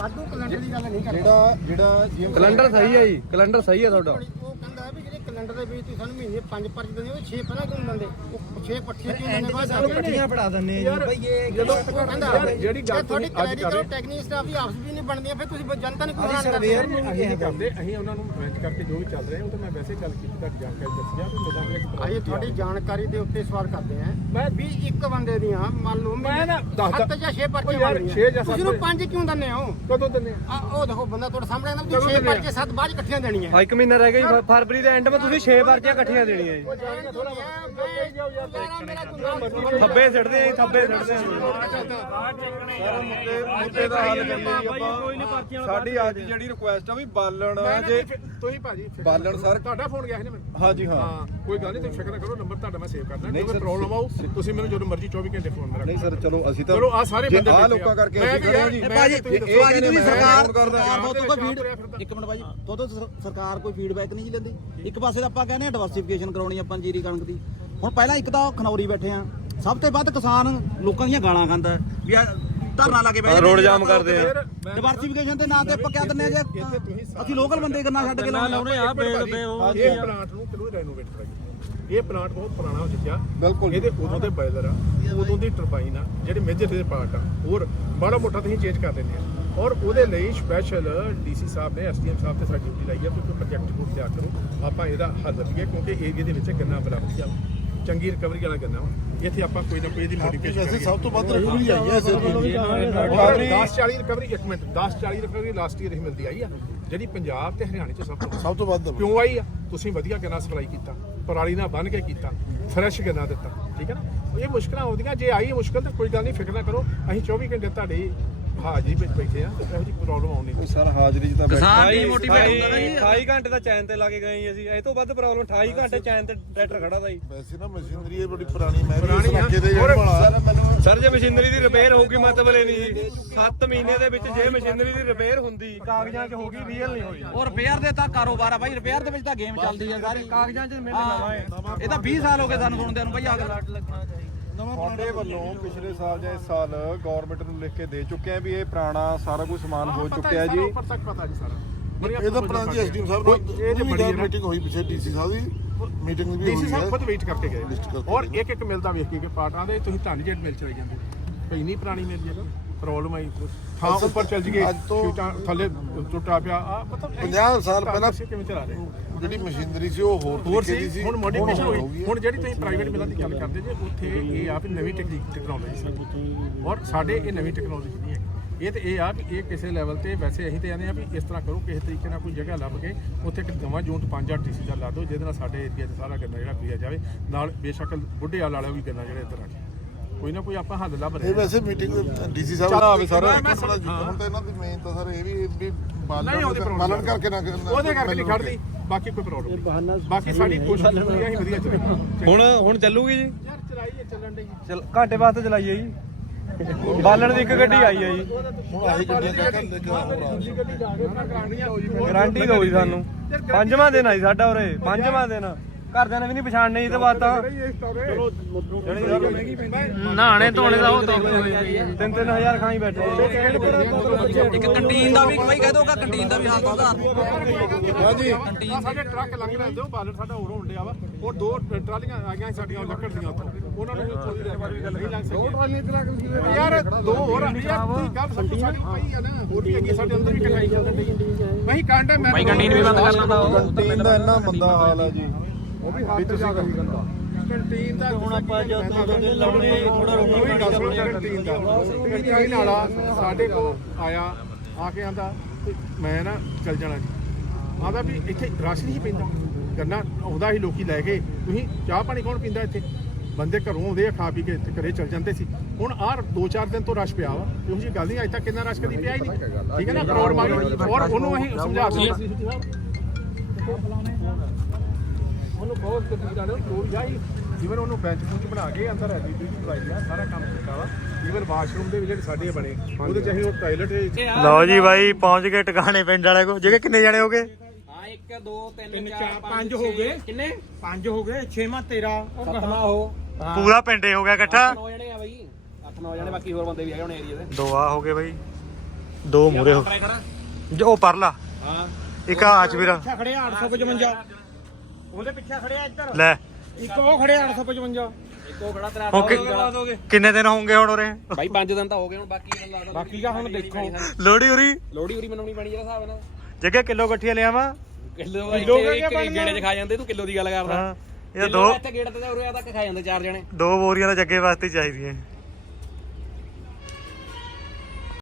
ਜਿਹੜਾ ਜਿਹੜਾ ਕੈਲੰਡਰ ਸਹੀ ਹੈ ਜੀ। ਕੈਲੰਡਰ ਸਹੀ ਹੈ ਤੁਹਾਡਾ ਉਹ ਕਹਿੰਦਾ ਵੀ ਜਿਹੜੇ ਕੈਲੰਡਰ ਦੇ ਵਿੱਚ ਤੁਸੀਂ ਸਾਨੂੰ ਮਹੀਨੇ ਪੰਜ ਪਰਚੇ ਦਿੰਦੇ ਉਹ 6 ਪਹਿਲਾਂ ਕਿਉਂ ਦਿੰਦੇ? ਉਹ 6 ਪਰਚੀਆਂ ਕਿਉਂ ਦਿੰਦੇ? ਬਾਅਦ ਸਾਨੂੰ ਇਕੱਠੀਆਂ ਪੜਾ ਦਿੰਨੇ ਆ ਜੀ। ਭਾਈ ਇਹ ਜਦੋਂ ਕਹਿੰਦਾ ਜਿਹੜੀ ਗੱਲ ਤੁਹਾਡੀ ਤੁਸੀਂ ਕਰ ਰਹੇ ਟੈਕਨੀਕ ਸਟਾਫ ਦੀ ਆਪਸ ਵੀ ਨਹੀਂ ਬਣਦੀਆਂ ਫਿਰ ਤੁਸੀਂ ਜਨਤਾ ਨਹੀਂ ਕੋਈ ਸਰਵੇਅਰ ਕਰਦੇ ਨੂੰ ਅਸੀਂ ਨਹੀਂ ਕਰਦੇ। ਅਸੀਂ ਉਹਨਾਂ ਨੂੰ ਮੈਚ ਕਰਕੇ ਜੋ ਵੀ ਚੱਲ ਰਿਹਾ ਉਹ ਤਾਂ ਮੈਂ ਵੈਸੇ ਗੱਲ ਕੀਤੀ ਤੱਕ ਜਾਣਕਾਰੀ ਦੱਸੀ ਆ ਵੀ ਮੇਰਾ ਇੱਕ ਅਸੀਂ ਤੁਹਾਡੀ ਜਾਣਕਾਰੀ ਦੇ ਉੱਤੇ ਸਵਾਲ ਕਰਦੇ ਆਂ ਮੈਂ ਵੀ ਇੱਕ ਬੰਦੇ ਦੀਆਂ ਮੰਨ ਲਓ ਮੈਂ ਨਾ ਦੱਸਦਾ- ਸੱਤ ਜਾਂ 6 ਉਹ ਪਰਚੇ ਯਾਰ, ਬਣਦੀਆਂ। ਛੇ ਜਾਂ ਤੁਸੀਂ ਸੱਤ ਨੂੰ ਪੰਜ ਕਿਉਂ ਦਿੰਦੇ ਹੋ? ਕਦੋਂ ਦਿੰਦੇ ਆ ਉਹ ਦੇਖੋ ਬੰਦਾ ਤੁਹਾਡੇ ਸਾਹਮਣੇ ਤੁਸੀਂ 6 ਦਿੰਦੇ ਆ? ਪਰਚੇ ਸੱਤ ਬਾਅਦ 'ਚ ਇਕੱਠੀਆਂ ਦੇਣੀਆਂ। ਆ ਇੱਕ ਮਹੀਨਾ ਰਹਿ ਗਿਆ ਜੀ ਫਰਵਰੀ ਦੇ ਐਂਡ ਵਿੱਚ ਤੁਸੀਂ 6 ਪਰਚੀਆਂ ਇਕੱਠੀਆਂ ਦੇਣੀਆਂ ਜੀ। ਥੱਬੇ ਸਿੱਟਦੇ ਆ ਜੀ, ਥੱਬੇ ਸਿੱਟਦੇ ਆ ਸਰ ਮੁੱਦੇ ਮੁੱਦੇ ਦਾ ਹੱਲ ਕਰੀਏ ਜੀ ਆਪਾਂ। ਸਾਡੀ ਅੱਜ ਜਿਹੜੀ ਰਿਕੁਐਸਟ ਆ ਵੀ ਬਾਲਣ ਜੇ ਤੁਸੀਂ ਭਾਜੀ ਫਿਕਰ ਬਾਲਣ ਨਾ ਸਰ- ਕਰੋ। ਤੁਹਾਡਾ ਫੋਨ ਗਿਆ ਸੀ ਨਾ ਮੈਨੂੰ ਹਾਂਜੀ ਹਾਂ ਹਾਂ ਕੋਈ ਗੱਲ ਨਹੀਂ ਤੁਸੀਂ ਫਿਕਰ ਨਾ ਕਰੋ ਨੰਬਰ ਤੁਹਾਡਾ ਮੈਂ ਸੇਵ ਕਰਦਾ ਨਹੀਂ ਕੋਈ ਸਰ, ਪ੍ਰੋਬਲਮ ਆਊ ਤੁਸੀਂ ਮੈਨੂੰ ਜਦੋਂ ਮਰਜ਼ੀ 24 ਘੰਟੇ ਫੋਨ ਮੇਰਾ ਨਹੀਂ ਸਰ ਚਲੋ ਅਸੀਂ ਤਾਂ ਚਲੋ ਆ ਸਾਰੇ ਜੇ ਬੰਦੇ ਆਹ ਬੈਠੇ ਲੋਕਾਂ ਆ। ਕਰਕੇ ਮੈਂ ਅਸੀਂ ਵੀ ਖੜੇ ਹਾਂ ਯਾਰ, ਜੀ ਮੈਂ ਭਾਜੀ, ਵੀ ਤੁਸੀਂ ਇਹ ਦੱਸੋ। ਭਾਜੀ, ਤੁਸੀਂ ਮੈਂ ਸਰਕਾਰ- ਫੋਨ ਕਰਦਾ। ਸਰਕਾਰ ਤੋਂ ਕੋਈ ਫੀਡ ਤੁਰਿਆ ਫਿਰਦਾ। ਇੱਕ ਮਿੰਟ ਭਾਜੀ ਤੋਂ ਤੋਂ ਸਰਕਾਰ ਕੋਈ ਫੀਡਬੈਕ ਨਹੀਂ ਜੀ ਲੈਂਦੀ ਇੱਕ ਪਾਸੇ ਤਾਂ ਆਪਾਂ ਕਹਿੰਦੇ ਆ ਡਿਵਰਸਿਫਿਕੇਸ਼ਨ ਕਰਾਉਣੀ ਆਪਾਂ ਜੀਰੀ ਕਣਕ ਦੀ ਹੁਣ ਪਹਿਲਾਂ ਇੱਕ ਤਾਂ ਖਨੌਰੀ ਬੈਠੇ ਆ ਸਭ ਤੋਂ ਵੱਧ ਕਿਸਾਨ ਲੋਕਾਂ ਦੀਆਂ ਗਾਲਾਂ ਖਾਂਦਾ ਹੈ ਵੀ ਆ ਧਰਨਾ ਲਾ ਕੇ ਬਹਿ ਰੋਡ ਜਾਮ ਕਰਦੇ ਆ। ਡਿਵਰਸਿਫਿਕੇਸ਼ਨ ਦੇ ਨਾਂ ਤੇ ਆਪਾਂ ਕਹਿ ਦਿੰਦੇ ਆ ਜੇ? ਅਸੀਂ ਲੋਕਲ ਬੰਦੇ ਕਰਨਾ ਛੱਡ ਕੇ ਲਾਉਣੇ ਇਹ ਪਲਾਂਟ ਨੂੰ ਕਿਲੋ ਰੈਨੋਵੇਟ ਕਰਾਈ ਇਹ ਪਲਾਂਟ ਬਹੁਤ ਪੁਰਾਣਾ ਹੋ ਚੁੱਕਿਆ ਬਿਲਕੁਲ। ਇਹਦੇ ਉਦੋਂ ਦੇ ਬਾਇਲਰ ਆ ਉਦੋਂ ਦੀ ਟਰਬਾਈਨ ਆ ਜਿਹੜੇ ਮੇਜਰ ਦੇ ਪਾਰਟ ਆ। ਹੋਰ ਬੜਾ ਮੋਟਾ ਤੁਸੀਂ ਚੇਂਜ ਕਰ ਦਿੰਦੇ ਆ। ਔਰ ਉਹਦੇ ਲਈ ਸਪੈਸ਼ਲ ਡੀਸੀ ਸਾਹਿਬ ਨੇ ਐਸਡੀਐਮ ਸਾਹਿਬ ਤੇ ਸਾਡੀ ਡਿਊਟੀ ਲਾਈ ਆ ਕਿ ਕੋਈ ਪ੍ਰੋਜੈਕਟ ਰਿਪੋਰਟ ਤਿਆਰ ਕਰੋ। ਆਪਾਂ ਇਹਦਾ ਹੱਲ ਲੱਭੀਏ ਕਿਉਂਕਿ ਏਰੀਆ ਦੇ ਵਿੱਚ ਗੰਨਾ ਬਰਾਬਰੀ ਆ ਚੰਗੀ ਰਿਕਵਰੀ ਵਾਲਾ ਗੰਨਾ ਵਾ। ਇੱਥੇ ਆਪਾਂ ਕੋਈ ਨਾ ਕੋਈ ਇਹਦੀ ਮੋਡੀਫਿਕੇਸ਼ਨ ਵੈਸੇ ਸਭ ਤੋਂ ਵੱਧ ਰਿਕਵਰੀ ਆਈ ਹੈ ਸਿਰ ਰਿਕਵਰੀ 10 40 ਰਿਕਵਰੀ ਇੱਕ ਮਿੰਟ। 10 40 ਰਿਕਵਰੀ ਲਾਸਟ ਈਅਰ ਹੀ ਮਿਲਦੀ ਆਈ ਆ। ਜਿਹੜੀ ਪੰਜਾਬ ਤੇ ਹਰਿਆਣੇ ਚ ਸਭ ਤੋਂ ਸਭ ਤੋਂ ਵੱਧ। ਕਿਉਂ ਆਈ ਆ? ਤੁਸੀਂ ਵਧੀਆ ਗੰਨਾ ਸਪਲਾਈ ਕੀਤਾ। ਪਰਾਲੀ ਨਾਲ ਬੰਨ ਕੇ ਕੀਤਾ। ਫਰੈਸ਼ ਗੰਨਾ ਦਿੱਤਾ। ਠੀਕ ਹੈ ਨਾ? ਇਹ ਮੁਸ਼ਕਲਾਂ ਆਉਂਦੀਆਂ। ਜੇ ਆਈ ਮੁਸ਼ਕਲ ਤਾਂ ਕੋਈ ਗੱਲ ਨਹੀਂ ਫਿਕਰ ਨਾ ਕਰੋ। ਅਸੀਂ 24 ਘੰਟੇ ਤੁਹਾਡੀ ਹਾਜ਼ਰੀ ਵਿੱਚ ਬੈਠੇ ਆ ਤੇ ਇਹੋ ਜਿਹੀ ਪ੍ਰੋਬਲਮ ਆਉਣੀ ਨਹੀਂ ਸਰ ਹਾਜ਼ਰੀ 'ਚ ਤਾਂ ਕਿਸਾਨ ਅਠਾਈ- ਡੀਮੋਟੀਵੇਟ ਹੁੰਦਾ ਨਾ ਜੀ। 28 ਘੰਟੇ ਦਾ ਚੈਨ ਤੇ ਲਾ ਕੇ ਗਏ ਜੀ ਅਸੀਂ ਇਹ ਤੋਂ ਵੱਧ ਪ੍ਰੋਬਲਮ 28 ਘੰਟੇ ਚੈਨ ਤੇ ਟਰੈਕਟਰ ਖੜਾ ਦਾ ਜੀ। ਵੈਸੇ ਨਾ ਮਸ਼ੀਨਰੀ ਇਹ ਬੜੀ ਪੁਰਾਣੀ ਮੈਂ ਵੀ ਪੁਰਾਣੀ ਇਸ ਆ। ਇਲਾਕੇ ਦੇ ਹੋਰ ਰਹਿਣ ਵਾਲਾ ਸਰ ਜੇ ਮਸ਼ੀਨਰੀ ਦੀ ਰਿਪੇਅਰ ਹੋਊਗੀ ਮਤਲਬ ਇਹ ਨਹੀਂ ਜੀ। 7 ਮਹੀਨੇ ਦੇ ਵਿੱਚ ਜੇ ਮਸ਼ੀਨਰੀ ਦੀ ਰਿਪੇਅਰ ਹੁੰਦੀ ਕਾਗਜ਼ਾਂ 'ਚ ਹੋਗੀ ਰੀਅਲ ਨਹੀਂ ਹੋਈ। ਉਹ ਰਿਪੇਅਰ ਦੇ ਤਾਂ ਕਾਰੋਬਾਰ ਆ ਬਾਈ ਰਿਪੇਅਰ ਦੇ ਵਿੱਚ ਤਾਂ ਗੇਮ ਚੱਲਦੀ ਆ ਸਾਰੀ। ਕਾਗਜ਼ਾਂ 'ਚ ਮਿਲ ਹਾਂ, ਇਹ ਤਾਂ 20 ਸਾਲ ਹੋ ਗਏ ਸਾਨੂੰ ਸੁਣਦਿਆਂ ਨੂੰ ਬਾਈ ਅੱਗ ਲੱਟ ਲੱਗਣਾ ਤੁਹਾਡੇ ਵੱਲੋਂ ਪਿਛਲੇ ਸਾਲ ਜਾਂ ਇਸ ਸਾਲ ਗਵਰਨਮੈਂਟ ਨੂੰ ਲਿਖ ਕੇ ਦੇ ਚੁੱਕੇ ਆ ਵੀ ਇਹ ਪੁਰਾਣਾ ਸਾਰਾ ਕੁਝ ਸਮਾਨ ਹੋ ਚੁੱਕਿਆ ਜੀ ਉੱਪਰ ਤੱਕ ਪਤਾ ਜੀ ਸਾਰਾ। ਇਹ ਤਾਂ ਪੁਰਾਣੀ ਐਸਡੀਐਮ ਸਾਹਿਬ ਨਾਲ ਇਹ ਬੜੀ। ਮੀਟਿੰਗ ਹੋਈ ਪਿੱਛੇ ਡੀਸੀ ਸਾਹਿਬ ਦੀ। ਮੀਟਿੰਗ ਵੀ ਡੀਸੀ ਹੋਈ ਸਾਹਿਬ ਹੈ। ਖੁਦ ਵੇਟ ਕਰਕੇ ਗਏ। ਔਰ ਗਏ। ਇੱਕ ਇੱਕ ਮਿਲਦਾ ਵੇਖ ਕੇ ਕਿ ਪਾਰਟਾਂ ਦੇ ਤੁਸੀਂ ਧੰਨ ਜੇਟ ਮਿਲ ਚਲੇ ਜਾਂਦੇ। ਕੋਈ ਨਹੀਂ ਪੁਰਾਣੀ ਮਿਲ ਜੇਗਾ ਪ੍ਰੋਬਲਮ ਆਈ ਥਾਂ ਉੱਪਰ ਚੱਲ ਤੋਂ- ਸ਼ੀਟਾਂ ਥੱਲੇ ਟੁੱਟਾ ਪਿਆ। ਆ ਮਤਲਬ 50 ਸਾਲ ਪਹਿਲਾਂ ਕਿਵੇਂ ਚਲਾ ਰਹੇ ਜਿਹੜੀ ਮਸ਼ੀਨਰੀ ਸੀ ਉਹ ਹੋਰ ਹੋਰ ਤਰੀਕੇ ਦੀ ਸੀ। ਸੀ। ਹੁਣ ਮੋਡੀਫਿਕੇਸ਼ਨ ਹੋਈ। ਹੁਣ ਜਿਹੜੀ ਤੁਸੀਂ ਪ੍ਰਾਈਵੇਟ ਮਿਲਾਂ ਦੀ ਗੱਲ ਕਰਦੇ ਜੇ ਉੱਥੇ ਇਹ ਆ ਵੀ ਨਵੀਂ ਟੈਕਨੀਕ ਟੈਕਨੋਲੋਜੀ ਸਾਡੀ ਔਰ ਸਾਡੇ ਇਹ ਨਵੀਂ ਟੈਕਨੋਲੋਜੀ ਨਹੀਂ ਹੈ ਇਹ ਤੇ ਇਹ ਆ ਵੀ ਇਹ ਕਿਸੇ ਲੈਵਲ ਤੇ ਵੈਸੇ ਅਸੀਂ ਤੇ ਕਹਿੰਦੇ ਆ ਵੀ ਇਸ ਤਰ੍ਹਾਂ ਕਰੋ ਕਿਸੇ ਤਰੀਕੇ ਨਾਲ ਕੋਈ ਜਗ੍ਹਾ ਲੱਭ ਕੇ ਉੱਥੇ ਇੱਕ ਨਵਾਂ ਜੂਨ 5000 ਟੀਸੀ ਦਾ ਲਾ ਦਿਓ ਜਿਹਦੇ ਨਾਲ ਸਾਡੇ ਏਰੀਆ 'ਚ ਸਾਰਾ ਗੰਨਾ ਜਿਹੜਾ ਪੀਆ ਜਾਵੇ। ਨਾਲ ਬੇਸ਼ੱਕ ਬੁੱਢੇ ਵਾਲ ਵਾਲਾ ਵੀ ਗੰਨਾ ਜਿਹੜਾ ਇੱਧਰ ਆ ਜਾਏ ਕੋਈ ਨਾ ਕੋਈ ਆਪਾਂ ਹੱਲ ਲੱਭ ਰਹੇ ਇਹ ਵੈਸੇ ਮੀਟਿੰਗ ਡੀਸੀ ਸਾਹਿਬ ਚੱਲ ਆਵੇ ਸਰ। ਮੈਂ ਹੁਣ ਹਾਂ। ਤਾਂ ਇਹਨਾਂ ਦੀ ਮੇਨ ਤਾਂ ਸਰ ਇਹ ਵੀ ਵੀ ਨਹੀਂ ਬਾਲਣ ਬਾਲਣ ਕਰਕੇ ਨਾ ਉਹਦੇ ਕਰਕੇ ਨਹੀਂ ਖੜਦੀ ਬਾਕੀ ਕੋਈ ਪ੍ਰੋਬਲਮ ਨਹੀਂ। ਬਾਕੀ ਸਾਡੀ ਕੋਸ਼ਿਸ਼ ਪੂਰੀ ਹੈ ਅਸੀਂ ਵਧੀਆ ਚੱਲੇ। ਹੁਣ ਹੁਣ ਚੱਲੂਗੀ ਜੀ? ਯਾਰ ਚਲਾਈ ਹੈ ਚੱਲਣ ਦੀ ਚਲ ਘੰਟੇ ਵਾਸਤੇ ਚਲਾਈਏ ਜੀ। ਬਾਲਣ ਦੀ ਇੱਕ ਗੱਡੀ ਆਈ ਹੈ ਜੀ। ਹੁਣ ਆਹੀ ਗੱਡੀਆਂ ਚੱਕਣ ਦੇ ਕਿਉਂ ਹੋਰ ਆ ਦੂਜੀ ਗੱਡੀ ਜਾ ਕੇ ਉਹਨਾਂ ਕਰਾਉਣੀ ਆ। ਗਾਰੰਟੀ ਦਿਓ ਜੀ ਸਾਨੂੰ। ਪੰਜਵਾਂ ਦਿਨ ਆ ਜੀ ਸਾਡਾ ਉਰੇ। ਪੰਜਵਾਂ ਦਿਨ। ਘਰਦਿਆਂ ਨੇ ਵੀ ਨਹੀਂ ਪਛਾਣਨੇ ਤੇ ਬਾਤ ਤਾਂ। ਚਲੋ ਨਹਾਣੇ ਧੋਣੇ ਦਾ ਉਹ ਤਿੰਨ ਤਿੰਨ ਹਜ਼ਾਰ ਖਾਈ ਬੈਠੇ ਇੱਕ ਕੰਟੀਨ ਦਾ ਵੀ ਕੋਈ ਕਹਿ ਦੋਗਾ ਕੰਟੀਨ ਦਾ ਵੀ ਹਾਲ ਸੁਧਾਰ ਹਾਂਜੀ। ਸਾਡੇ ਟਰੱਕ ਲੰਘ ਰਹੇ ਹੁੰਦੇ ਉਹ ਬਾਲਣ ਸਾਡਾ ਹੋਰ ਹੋਣ ਡਿਆ ਵਾ। ਉਹ ਦੋ ਟਰਾਲੀਆਂ ਆ ਗਈਆਂ ਸਾਡੀਆਂ ਲੱਕੜ ਦੀਆਂ ਉੱਥੋਂ। ਉਹਨਾਂ ਨੂੰ ਕੋਈ ਨਹੀਂ ਲੰਘ ਸਕੇ ਦੋ ਟਰਾਲੀਆਂ ਟਰੱਕ ਯਾਰ ਦੋ ਹੋਰ ਆ। ਯਾਰ ਗੱਲ ਸਮਝੋ ਸਾਡੀ ਪਈ ਆ ਨਾ। ਹੋਰ ਵੀ ਹੈਗੀ ਸਾਡੇ ਅੰਦਰ ਵੀ ਕਟਾਈ ਚੱਲਣ ਡਈ ਵਹੀ ਕਾਂਡਾ ਮੈਂ ਬਾਈ ਕੰਟੀਨ ਵੀ ਬੰਦ ਕਰ ਲੈਂਦਾ ਉਹ। ਕੰਟੀਨ ਦਾ ਇੰਨਾ ਮੰਦਾ ਹਾਲ ਹੈ ਜੀ। ਉਹ ਵੀ ਹੱਥ ਜਾ ਕੇ ਗੰਦਾ ਕੰਟੀਨ ਦਾ ਹੁਣ ਆਪਾਂ ਜਦੋਂ ਦੋ ਦਿਨ ਲਾਉਣੇ ਥੋੜਾ ਰੋਟੀ ਗੱਲ ਸੁਣੋ ਕੰਟੀਨ ਦਾ ਕੰਟੀਨ ਵਾਲਾ ਸਾਡੇ ਕੋ ਆਇਆ ਆ ਕੇ ਆਂਦਾ ਵੀ ਮੈਂ ਨਾ ਚੱਲ ਜਾਣਾ ਜੀ। ਆਂਦਾ ਵੀ ਇੱਥੇ ਰਸ਼ ਨਹੀਂ ਪੈਂਦਾ। ਗੰਨਾ ਆਉਂਦਾ ਸੀ ਲੋਕੀ ਲੈ ਕੇ ਤੁਸੀਂ ਚਾਹ ਪਾਣੀ ਕੌਣ ਪੀਂਦਾ ਇੱਥੇ? ਬੰਦੇ ਘਰੋਂ ਆਉਂਦੇ ਆ ਖਾ ਪੀ ਕੇ ਇੱਥੇ ਘਰੇ ਚੱਲ ਜਾਂਦੇ ਸੀ। ਹੁਣ ਆਹ ਦੋ ਚਾਰ ਦਿਨ ਤੋਂ ਰਸ਼ ਪਿਆ ਵਾ। ਇਹੋ ਜਿਹੀ ਗੱਲ ਨਹੀਂ ਅੱਜ ਤੱਕ ਕਿੰਨਾ ਰਸ਼ ਕਦੀ ਪਿਆ ਹੀ ਨਹੀਂ। ਠੀਕ ਹੈ ਨਾ? ਕਰੋੜ ਮਾਰੀ ਔਰ ਉਹਨੂੰ ਅਸੀਂ ਸਮਝਾ ਦਿੰਦੇ ਉਹਨੂੰ ਬਹੁਤ ਤਕਲੀਫ ਨਾਲ ਲੋੜ ਜਾਈ ਈਵਨ ਉਹਨੂੰ ਬੈਂਚ ਬੁੰਚ ਬਣਾ ਕੇ ਅੰਦਰ ਐਲਈਡੀ ਵੀ ਲਗਾਈ ਆ ਸਾਰਾ ਕੰਮ ਕੀਤਾ ਵਾ। ਈਵਨ ਵਾਸ਼ਰੂਮ ਦੇ ਵੀ ਜਿਹੜੇ ਸਾਡੇ ਬਣੇ ਉਹਦੇ ਚ ਅਸੀਂ ਉਹ ਟਾਇਲਟ ਲਓ ਜੀ ਬਾਈ ਪਹੁੰਚ ਗਏ ਟਿਕਾਣੇ ਪਿੰਡ ਵਾਲੇ ਕੋ ਜਿਹੜੇ ਕਿੰਨੇ ਜਾਣੇ ਹੋ ਗਏ? ਹਾਂ 1 2 3 ਤਿੰਨ 4 ਚਾਰ ਪੰਜ ਹੋ ਗਏ। ਕਿੰਨੇ? ਹੋ ਗਏ ਛੇਵਾਂ ਤੇਰਾ ਉਹ ਸੱਤਵਾਂ ਉਹ ਪੂਰਾ ਪਿੰਡੇ ਹੋ ਗਿਆ ਇਕੱਠਾ? 9 ਜਣੇ ਆ ਬਾਈ। 8 9 ਜਣੇ ਬਾਕੀ ਹੋਰ ਬੰਦੇ ਵੀ ਹੈਗੇ ਹੁਣ ਏਰੀਆ ਦੇ। ਦੋ ਆ ਹੋ ਗਏ ਬਾਈ। ਦੋ ਮੂਰੇ ਹੋ ਜੋ ਉਹ ਪਰਲਾ। ਹਾਂ। ਇੱਕ ਆਚ ਵੀਰ। ਪਿੱਛੇ ਖੜੇ ਆ 855 ਉਹਦੇ ਪਿੱਛੇ ਖੜੇ ਆ ਇੱਧਰ। ਲੈ। ਇੱਕ ਉਹ ਖੜੇ ਆ 855 ਇੱਕ ਉਹ ਖੜਾ ਤੇਰਾ ਹੁਣ ਕਿ- ਕਿੰਨੇ ਦਿਨ ਹੋਣਗੇ ਹੁਣ ਉਰੇ? ਬਾਈ 5 ਦਿਨ ਤਾਂ ਹੋ ਗਏ ਹੁਣ ਬਾਕੀ ਮੈਨੂੰ ਲੱਗਦਾ ਬਾਕੀ ਦਾ ਹੁਣ ਦੇਖੋ। ਲੋੜੀ ਉਰੀ? ਲੋੜੀ ਉਰੀ ਮਨਾਉਣੀ ਪੈਣੀ ਜਿਹੜਾ ਹਿਸਾਬ ਨਾਲ। ਜੱਗੇ ਕਿਲੋ ਗੱਠੀਆਂ ਲਿਆਵਾਂ? ਕਿਲੋ ਕਿੱਲੋ ਕਿਆ ਇੱਕ ਬਣਨਾ? ਗੇੜੇ ਚ ਖਾ ਜਾਂਦੇ ਤੂੰ ਕਿਲੋ ਦੀ ਗੱਲ ਕਰਦਾ। ਹਾਂ। ਇਹ ਕਿੱਲੋ ਦੋ ਇੱਥੇ ਗੇੜੇ ਤੇ ਉਰੇ ਤੱਕ ਖਾ ਜਾਂਦੇ ਚਾਰ ਜਣੇ। ਦੋ ਬੋਰੀਆਂ ਤਾਂ ਜੱਗੇ ਵਾਸਤੇ ਹੀ ਚਾਹੀਦੀਆਂ।